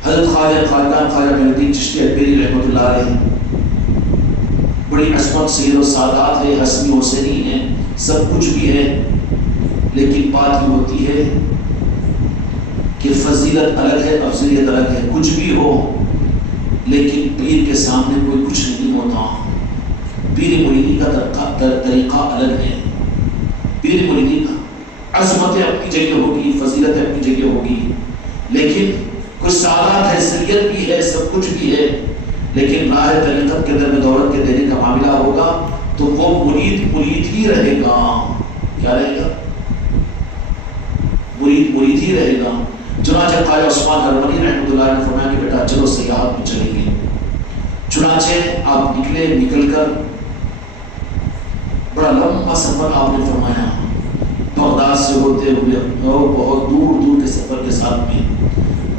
حضرت خواجہ خواجگان خواجہ معین الدین چشتی اجمیری رحمۃ اللہ علیہ بڑی عصمت سیر و سادات ہے، حسنی حسینی ہے، سب کچھ بھی ہے، لیکن بات یہ ہوتی ہے کہ فضیلت الگ ہے، افضلیت الگ ہے. کچھ بھی ہو لیکن پیر کے سامنے کوئی کچھ نہیں ہوتا. پیر مریدی کا طریقہ الگ ہے. پیر مریدی کا عظمت اپنی جگہ ہوگی، فضیلت اپنی جگہ ہوگی، لیکن کچھ سادات ہے، حیثیت بھی ہے، سب کچھ بھی ہے، لیکن راہ طریقت کے اندر میں دولت کے دینے کا معاملہ ہوگا تو وہ مرید ہی رہے گا. کیا رہے گا؟ مرید ہی رہے گا. چنانچہ خواجہ عثمان ہرونی رحمۃ اللہ علیہ نے فرمایا کہ بیٹا چلو سیاحت میں چلیں گے. چنانچہ آپ نکلے. نکل کر بڑا لمبا سفر آپ نے فرمایا بغداد سے ہوتے ہوئے اور بہت دور دور کے سفر کے ساتھ میں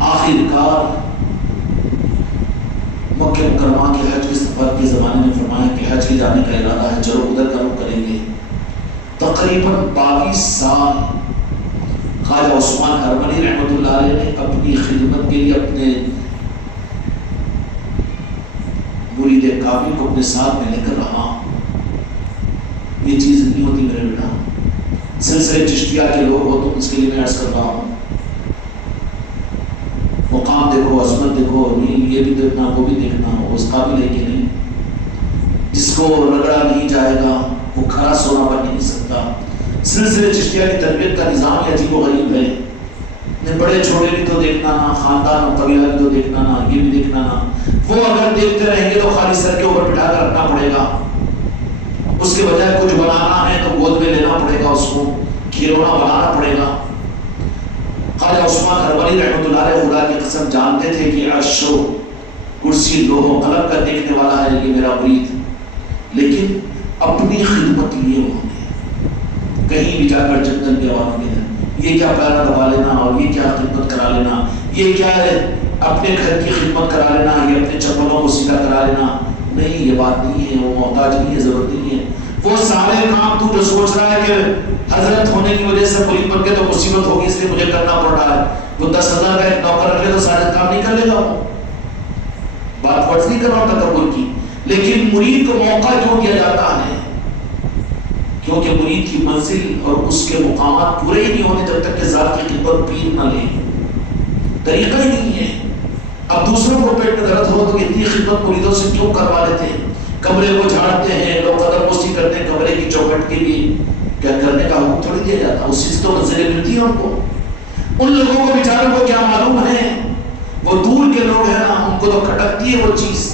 آخرکار مکہ مکرمہ کے حج کے سفر کے زمانے میں فرمایا کہ حج کے جانے کا ارادہ ہے، چلو ادھر کا رخ کریں گے. تقریباً 22 سال خواجہ عثمان ہرونی رحمۃ اللہ علیہ نے اپنی خدمت کے لیے اپنے مرید کامل کو اپنے ساتھ میں لے کر رہا. یہ چیز نہیں ہوتی میرے بیٹا. سلسلے چشتیہ کے لوگ ہو تو اس کے لیے میں عرض کر رہا ہوں، مقام دیکھو، عظمت دیکھو، نہیں یہ بھی دیکھنا وہ بھی دیکھنا، اس قابل ہے کہ نہیں. جس کو رگڑا نہیں جائے گا وہ کھڑا سونا بن نہیں سکتا۔ سلسلے چشتیہ کی تربیت کا نظام ہی عجیب و غریب ہے، نہ بڑے چھوٹے بھی تو دیکھنا، نہ خاندان و قبیلہ بھی تو دیکھنا، نہ یہ بھی دیکھنا، نہ وہ اگر دیکھتے رہیں گے تو خالی سر کے اوپر بٹھا کر رکھنا پڑے گا، اس کے بجائے کچھ بنانا ہے تو گود میں لینا پڑے گا، اس کو کھلونا بنانا پڑے گا۔ خواجہ عثمان ہروری رحمۃ اللہ علیہ خدا کی قسم جانتے تھے کہ عرش و کرسی لوح و قلم کا دیکھنے والا ہے یہ میرا مرید، لیکن اپنی خدمت لیے انہوں نے کہیں بھی جا کر جنگل کے عوام کے اندر یہ کیا پیرا دبا لینا اور یہ کیا خدمت کرا لینا، یہ کیا ہے اپنے گھر کی خدمت کرا لینا، یہ اپنے چپلوں کو سیدھا کرا لینا، نہیں یہ بات نہیں ہے، وہ محتاج نہیں ہے، ضرورت نہیں ہے۔ وہ سارے کام تو جو سوچ رہا ہے کہ حضرت ہونے کی وجہ سے مرید بن کے تو مصیبت ہوگی اس لیے مجھے کرنا پڑ رہا ہے، وہ 10,000 کا ایک نوکر رکھ لے تو سارے کام نہیں کر لے گا، وہ بات فرض نہیں کر رہا ہوں تکبر کی، لیکن مرید کو موقع کیوں دیا جاتا ہے؟ کیونکہ مرید کی منزل اور اس کے مقامات پورے ہی نہیں ہونے جب تک کہ ذات کی خدمت پیر نہ لے، طریقہ ہی نہیں ہے۔ اب دوسروں کو پیٹ میں درد ہو تو اتنی خدمت مریدوں سے کیوں کروا لیتے ہیں؟ کمرے کو جھاڑتے ہیں لوگ، قدر پوشی کرتے ہیں کمرے کی چوکھٹ کے لیے، کیا کرنے کا حکم تھوڑی دیا جاتا، اسی سے تو منزلیں ملتی ہیں ان کو۔ ان لوگوں کو بیچاروں کو کیا معلوم ہے، وہ دور کے لوگ ہیں نا، ان کو تو کھٹکتی ہے وہ چیز۔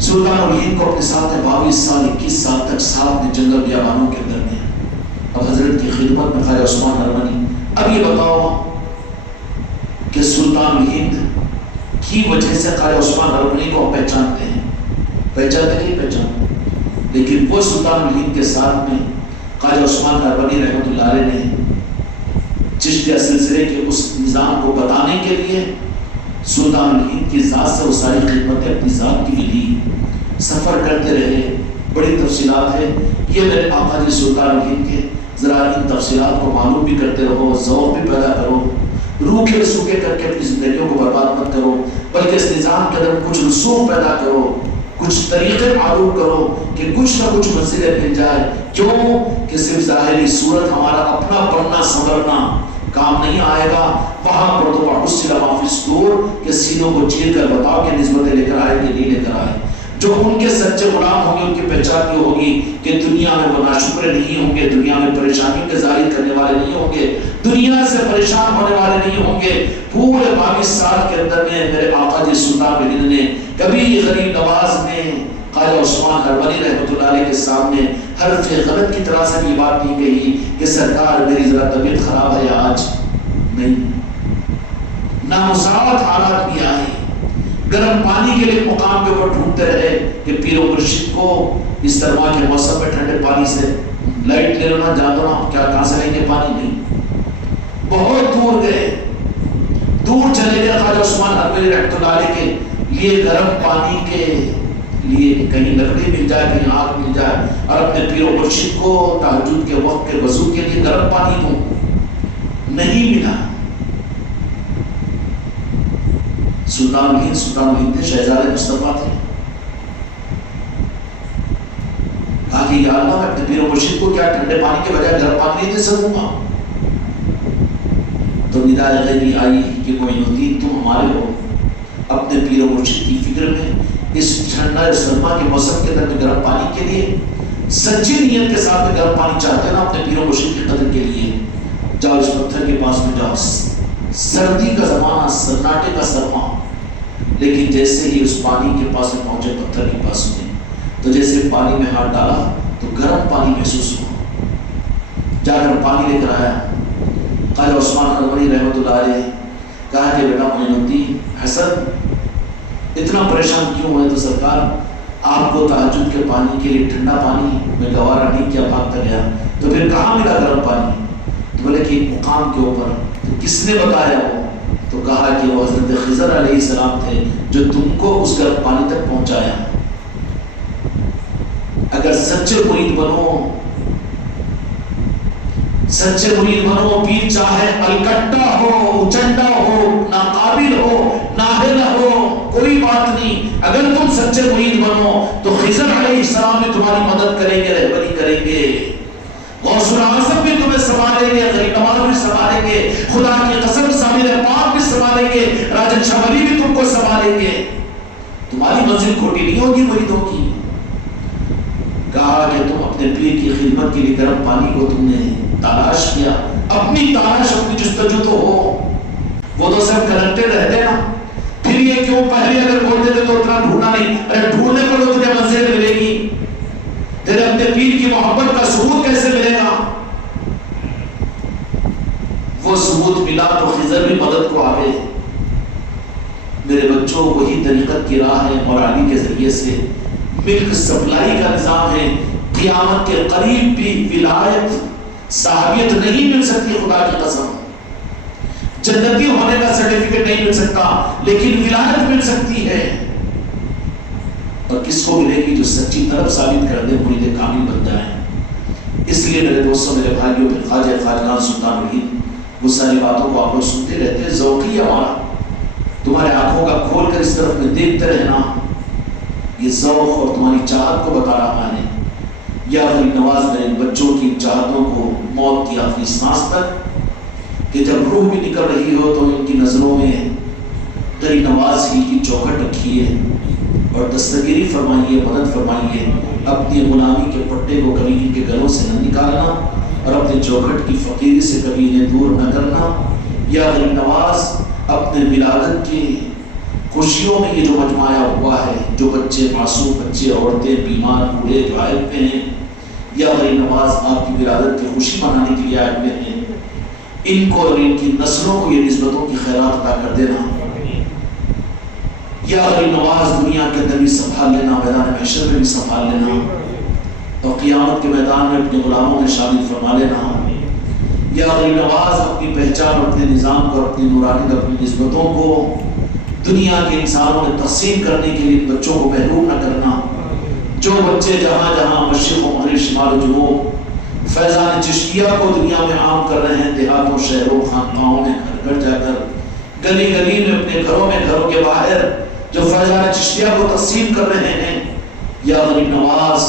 سلطان الہند کو اپنے ساتھ 22 سال 21 سال تک ساتھ میں جنگل بیابانوں کے اندر میں، اب حضرت کی خدمت میں خواجہ عثمان ہروری۔ اب یہ بتاؤ کہ سلطان الہند کی وجہ سے خواجہ عثمان ہروری کو پہچانتے ہیں، پہچانتے نہیں پہچانتے، لیکن وہ سلطان الہند کے ساتھ میں خواجہ عثمان ہروری رحمۃ اللہ علیہ نے چشتیہ سلسلے کے اس نظام کو بتانے کے لیے سلطان الہند کی ذات سے وہ ساری خدمتیں اپنی ذات کی ملی، سفر کرتے رہے، بڑی تفصیلات ہے یہ میرے آقا جی سلطان الہند کے، ذرا ان تفصیلات کو معلوم بھی کرتے رہو، ذوق بھی پیدا کرو، روکھے سوکھے کر کے اپنی زندگیوں کو برباد مت کرو، بلکہ اس نظام کے اندر کچھ رسوخ پیدا کرو، کچھ طریقے معلوم کرو کہ کچھ نہ کچھ منزلیں مل جائے۔ کیوں کہ صرف ظاہری صورت ہمارا اپنا پڑھنا سنورنا کام نہیں آئے گا، وہاں پر تو وحسن ما فی الصدور کے سینوں کو چیر کر بتاؤ کہ نسبتیں لے کر آئے کہ نہیں لے کر آئے۔ جو ان کے سچے غلام ہوں گے ان کی پہچان یہ ہوگی کہ دنیا میں وہ ناشکرے نہیں ہوں گے، دنیا میں پریشانیوں کے ظاہر کرنے والے نہیں ہوں گے، دنیا سے پریشان ہونے والے نہیں ہوں گے۔ پورے 22 سال کے اندر میں میرے آقا جی سلطان الہند نے کبھی غریب نواز نے خواجہ عثمان ہروری رحمۃ اللہ علیہ کے سامنے حرف غلط کی طرح سے بھی بات نہیں کہی کہ سرکار میری ذرا طبیعت خراب ہے آج، نہیں، نامساوات حالات بھی آئے، گرم پانی کے لیے مقام کے اوپر ڈھونڈتے رہے کہ پیر و مرشد کو اس سرما کے موسم میں ٹھنڈے پانی سے لائٹ لے لینا جانو نا، کیا کہاں سے لیں گے پانی؟ نہیں، بہت دور گئے، دور چلے گئے خواجہ عثمان ہروری رحمۃ اللہ علیہ کے لیے گرم پانی کے لیے، کہیں لکڑی مل جائے کہیں آگ مل جائے، اور اپنے پیر و مرشد کو تہجد کے وقت کے وضو کے لیے گرم پانی دوں، نہیں ملا۔ سلطان الہند تھے، شہزادے مصطفیٰ تھے، کہا کہ یا اللہ میں اپنے پیر و مرشد کو کیا ٹھنڈے پانی کے بجائے گرم پانی نہیں دے سکوں گا؟ تو ندائے غیبی آئی کہ معین الدین تم ہمارے ہو، اپنے پیر و مرشد کی فکر میں اس ٹھنڈا سرما کے موسم کے اندر گرم پانی کے لیے سچی نیت کے ساتھ میں گرم پانی چاہتے نا اپنے پیر و مرشد کی قدر کے لیے، جاؤ اس پتھر کے پاس میں جاؤ، سردی کا زمانہ، سناٹے کا سرما، لیکن جیسے ہی اس پانی کے پاس میں پہنچے پتھر کے پاس میں تو جیسے پانی میں ہاتھ ڈالا تو گرم پانی محسوس ہوا، جا کر پانی لے کر آیا، خواجہ عثمان ہروری رحمۃ اللہ علیہ کہا کہ بیٹا معین الدین حسن اتنا پریشان کیوں ہوئے؟ تو سرکار آپ کو تہجد کے پانی کے لیے ٹھنڈا پانی میں گوارا نہیں کیا، بھاگتا گیا، تو پھر کہاں ملا گرم پانی؟ تو بولے کہ مقام کے اوپر، تو کس نے بتایا وہ؟ تو کہا کہ وہ حضرت خضر علیہ السلام تھے جو تم کو اس گرم پانی تک پہنچایا۔ اگر سچے مرید بنو، سچے مرید بنو، پیر چاہے الکٹا ہو، اچنڈا ہو، ناقابل ہو، نااہل ہو، کوئی بات نہیں، اگر تم سچے مرید بنو تو خضر علیہ السلام بھی تمہاری مدد کریں گے، رہبری کریں گے، غوث الاعظم بھی تمہیں سنبھالیں گے، غریب نواز بھی سنبھالیں گے، خدا کی قسم سامر پاک بھی سنبھالیں گے، راجن شمالی بھی تم کو سنبھالیں گے، تمہاری منزل کھوٹی نہیں ہوگی مریدوں کی. کہا کہ تم اپنے پیر کی خدمت کے لیے گرم پانی کو تم نے تلاش کیا، اپنی تلاش اپنی جستجو تو ہو، وہ تو سب کنیکٹڈ رہتے نا. پھر یہ کیوں پہلے اگر بولتے تھے تو اتنا ڈھونڈنا نہیں؟ ارے ڈھونڈنے پر تو تجھے منزل ملے گی. تیرے اپنے پیر کی محبت کا ثبوت کیسے ملے گا؟ وہ ثبوت ملا تو خضر بھی مدد کو آگے. میرے بچوں وہی طریقت کی راہ ہے مولانا کے ذریعے سے ملک سپلائی کا نظام ہے. قیامت کے قریب بھی ولایت صحابیت نہیں مل سکتی، خدا کی قسم. جنتی ہونے کا سرٹیفکیٹ نہیں مل سکتا لیکن ولایت مل سکتی ہے. اور کس کو ملے گی؟ جو سچی طرف ثابت کر دے، مرید کامل بن جائیں. اس لیے میرے دوستوں، میرے بھائیوں، پھر خواجہ خواجگان سلطان وحید، وہ ساری باتوں کو آپ لوگ سنتے رہتے ہیں. ذوقی ہمارا تمہارے آنکھوں کا کھول کر اس طرف میں دیکھتے رہنا، یہ ذوق اور تمہاری چاہت کو بتا رہا ہے. یا غریب نواز نے ان بچوں کی چاہتوں کو موت کی آخری سانس تک، کہ جب روح بھی نکل رہی ہو تو ان کی نظروں میں غریب نواز ہی کی چوکھٹ رکھیے اور دستگیری فرمائیے، مدد فرمائیے. اپنی غلامی کے پٹے کو کبھی ان کے گلوں سے نہ نکالنا اور اپنے چوکھٹ کی فقیری سے کبھی انہیں دور نہ کرنا. یا غریب نواز اپنے ولادت کی خوشیوں میں یہ جو مجموعہ ہوا ہے، جو بچے معصوم بچے، عورتیں، بیمار، بوڑھے جو عائد پہ ہیں، یا غریب نواز آپ کی ولادت کی خوشی منانے کے لیے عائد پہ ہیں، ان کو اور ان کی نسلوں کو یہ نسبتوں کی خیرات عطا کر دینا. یا غریب نواز دنیا کے اندر بھی سنبھال لینا، میدان محشر میں بھی سنبھال لینا، اور قیامت کے میدان میں اپنے غلاموں میں شامل فرما لینا. یا غریب نواز اپنی پہچان، اپنے نظام کو، اپنی نورانی، اپنی نسبتوں کو دنیا کے انسانوں میں تقسیم کرنے کے لیے بچوں کو محروم نہ کرنا. جو بچے جہاں جہاں مشرق و مغرب، شمال و جنوب فیضان چشتیہ کو دنیا میں عام کر رہے ہیں، دیہاتوں، شہروں، خانقاہوں میں گھر گھر جا کر، گلی گلی میں، اپنے گھروں میں، گھروں کے باہر جو فیضان چشتیہ کو تقسیم کر رہے ہیں، یا غریب نواز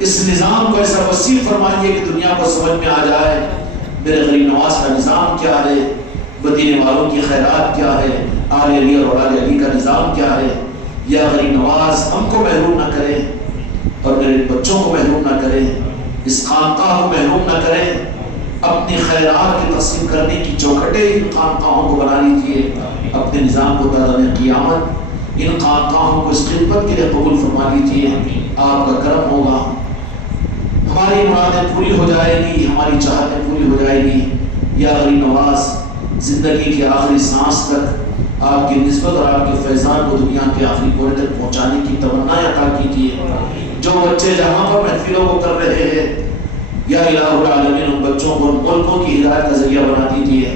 اس نظام کو ایسا وسیع فرمائیے کہ دنیا کو سمجھ میں آ جائے میرے غریب نواز کا نظام کیا ہے، مدینے والوں کی خیرات کیا ہے، آل علی اور اولاد علی کا نظام کیا ہے. یا غریب نواز ہم کو محروم نہ کرے اور میرے بچوں کو محروم نہ کرے، اس خانقاہ کو محروم نہ کرے. اپنی خیرات کی تقسیم کرنے کی چوکھٹیں ان خانقاہوں کو بنا لیجیے. اپنے نظام کو دادن قیامت ان خانقاہوں کو اس خدمت کے لیے قبول فرما لیجیے. آپ کا کرم ہوگا، ہماری مرادیں پوری ہو جائے گی، ہماری چاہتیں پوری ہو جائے گی. یا غریب نواز زندگی کے آخری سانس تک آپ کی نسبت اور آپ کے فیضان کو دنیا کے آخری کونے تک پہنچانے کی تمنا عطا کیجیے. جو بچے جہاں پر محفلوں کو کر رہے ہیں، یا الہ العالمین ان بچوں کو ان ملکوں کی ہدایت کا ذریعہ بنا دیجیے.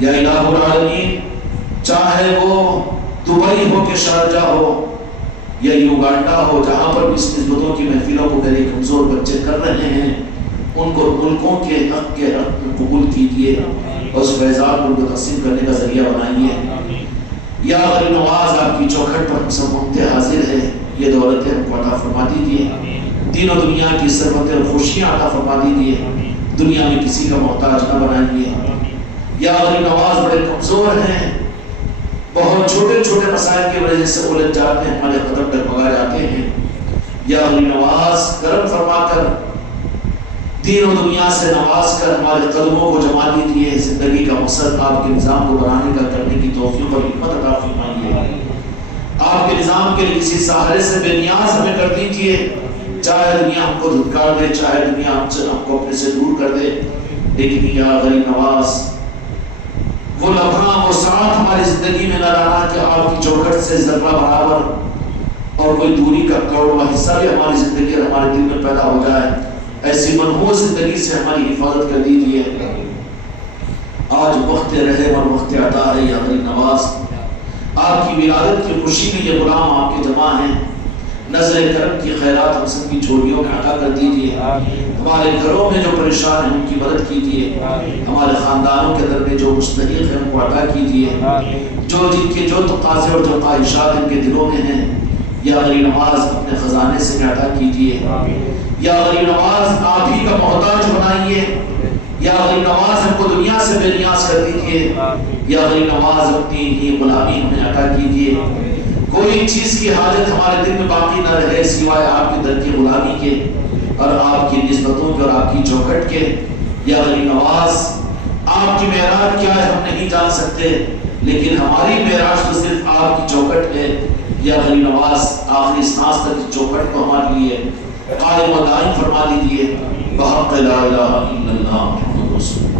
یا الہ العالمین چاہے وہ دبئی ہو کہ شارجہ ہو یا یوگانڈا ہو، جہاں پر بھی اس نسبتوں کی محفلوں کو میرے کمزور بچے کر رہے ہیں، ان کو ملکوں کے حق میں قبول کیجیے اور اس فیضان کو تقسیم کرنے کا ذریعہ بنائیے. یا غریب نواز آپ کی چوکھٹ پر ہم سب منتہے حاضر ہے، یہ دولتیں ہم کو عطا فرما دیجیے. دین و دنیا کی ثروتیں اور خوشیاں عطا فرما دیجیے. دنیا میں کسی کا محتاج نہ بنائیے. یا غریب نواز بڑے کمزور ہیں، بہت چھوٹے چھوٹے مسائل کی وجہ سے الجھ جاتے ہیں، ہمارے قدم ڈگمگا جاتے ہیں. یا غریب نواز کرم فرما کر دین و دنیا سے نواز کر ہمارے قدموں کو جما دیجیے. زندگی کا مقصد آپ کے نظام کو بنانے کا، کرنے کی توفیق اور حکمت عطا فرمائیے. آپ کے نظام کے لیے کسی سہارے سے بے نیاز ہمیں کر دیجیے. چاہے دنیا ہم کو دھتکار دے، چاہے دنیا ہم کو اپنے سے دور کر دے، لیکن یا غریب نواز وہ لمحہ، وہ ساتھ ہماری زندگی میں نہ رہا کہ آپ کی چوکھٹ سے ذرہ برابر اور کوئی دوری کا کروڑواں حصہ بھی ہماری زندگی اور ہمارے دل میں پیدا ہو جائے. ایسی منحوس زندگی سے ہماری حفاظت کر دیجیے. آج وقت رہے اور وقت عطا ہے. یا غریب نواز آپ کی ولادت کی خوشی میں یہ غلام آپ کے جمع ہیں، نظر کرم کی خیرات ہم سب کی جھولیوں میں عطا کر دیجیے. ہمارے گھروں میں جو پریشان ہیں ان کی مدد کیجیے. ہمارے خاندانوں کے اندر میں جو مستحق ہیں ان کو عطا کیجیے. جو جن کے جو تقاضے اور جو خواہشات ان کے دلوں میں ہیں، یا غریب نواز اپنے خزانے سے عطا کیجیے. یا غریب نواز آپ ہی کا محتاج بنائیے. یا غریب نواز ہم کو دنیا سے بے نیاز کر دیجیے. یا غریب نواز اپنی ہی غلامی ہمیں عطا کیجیے. کوئی چیز کی حاجت ہمارے دل میں باقی نہ رہے سوائے آپ کی در کی غلامی کے اور آپ کی نسبتوں کے اور آپ کی چوکھٹ کے. یا غنی نواز آپ کی معراج کیا ہے ہم نہیں جان سکتے، لیکن ہماری معراج تو صرف آپ کی چوکھٹ ہے. یا غنی نواز آخری سانس تک چوکھٹ کو ہمارے لیے قائم و دائم فرما دیجیے. بحق لا الہ الا اللہ محمد رسول اللہ.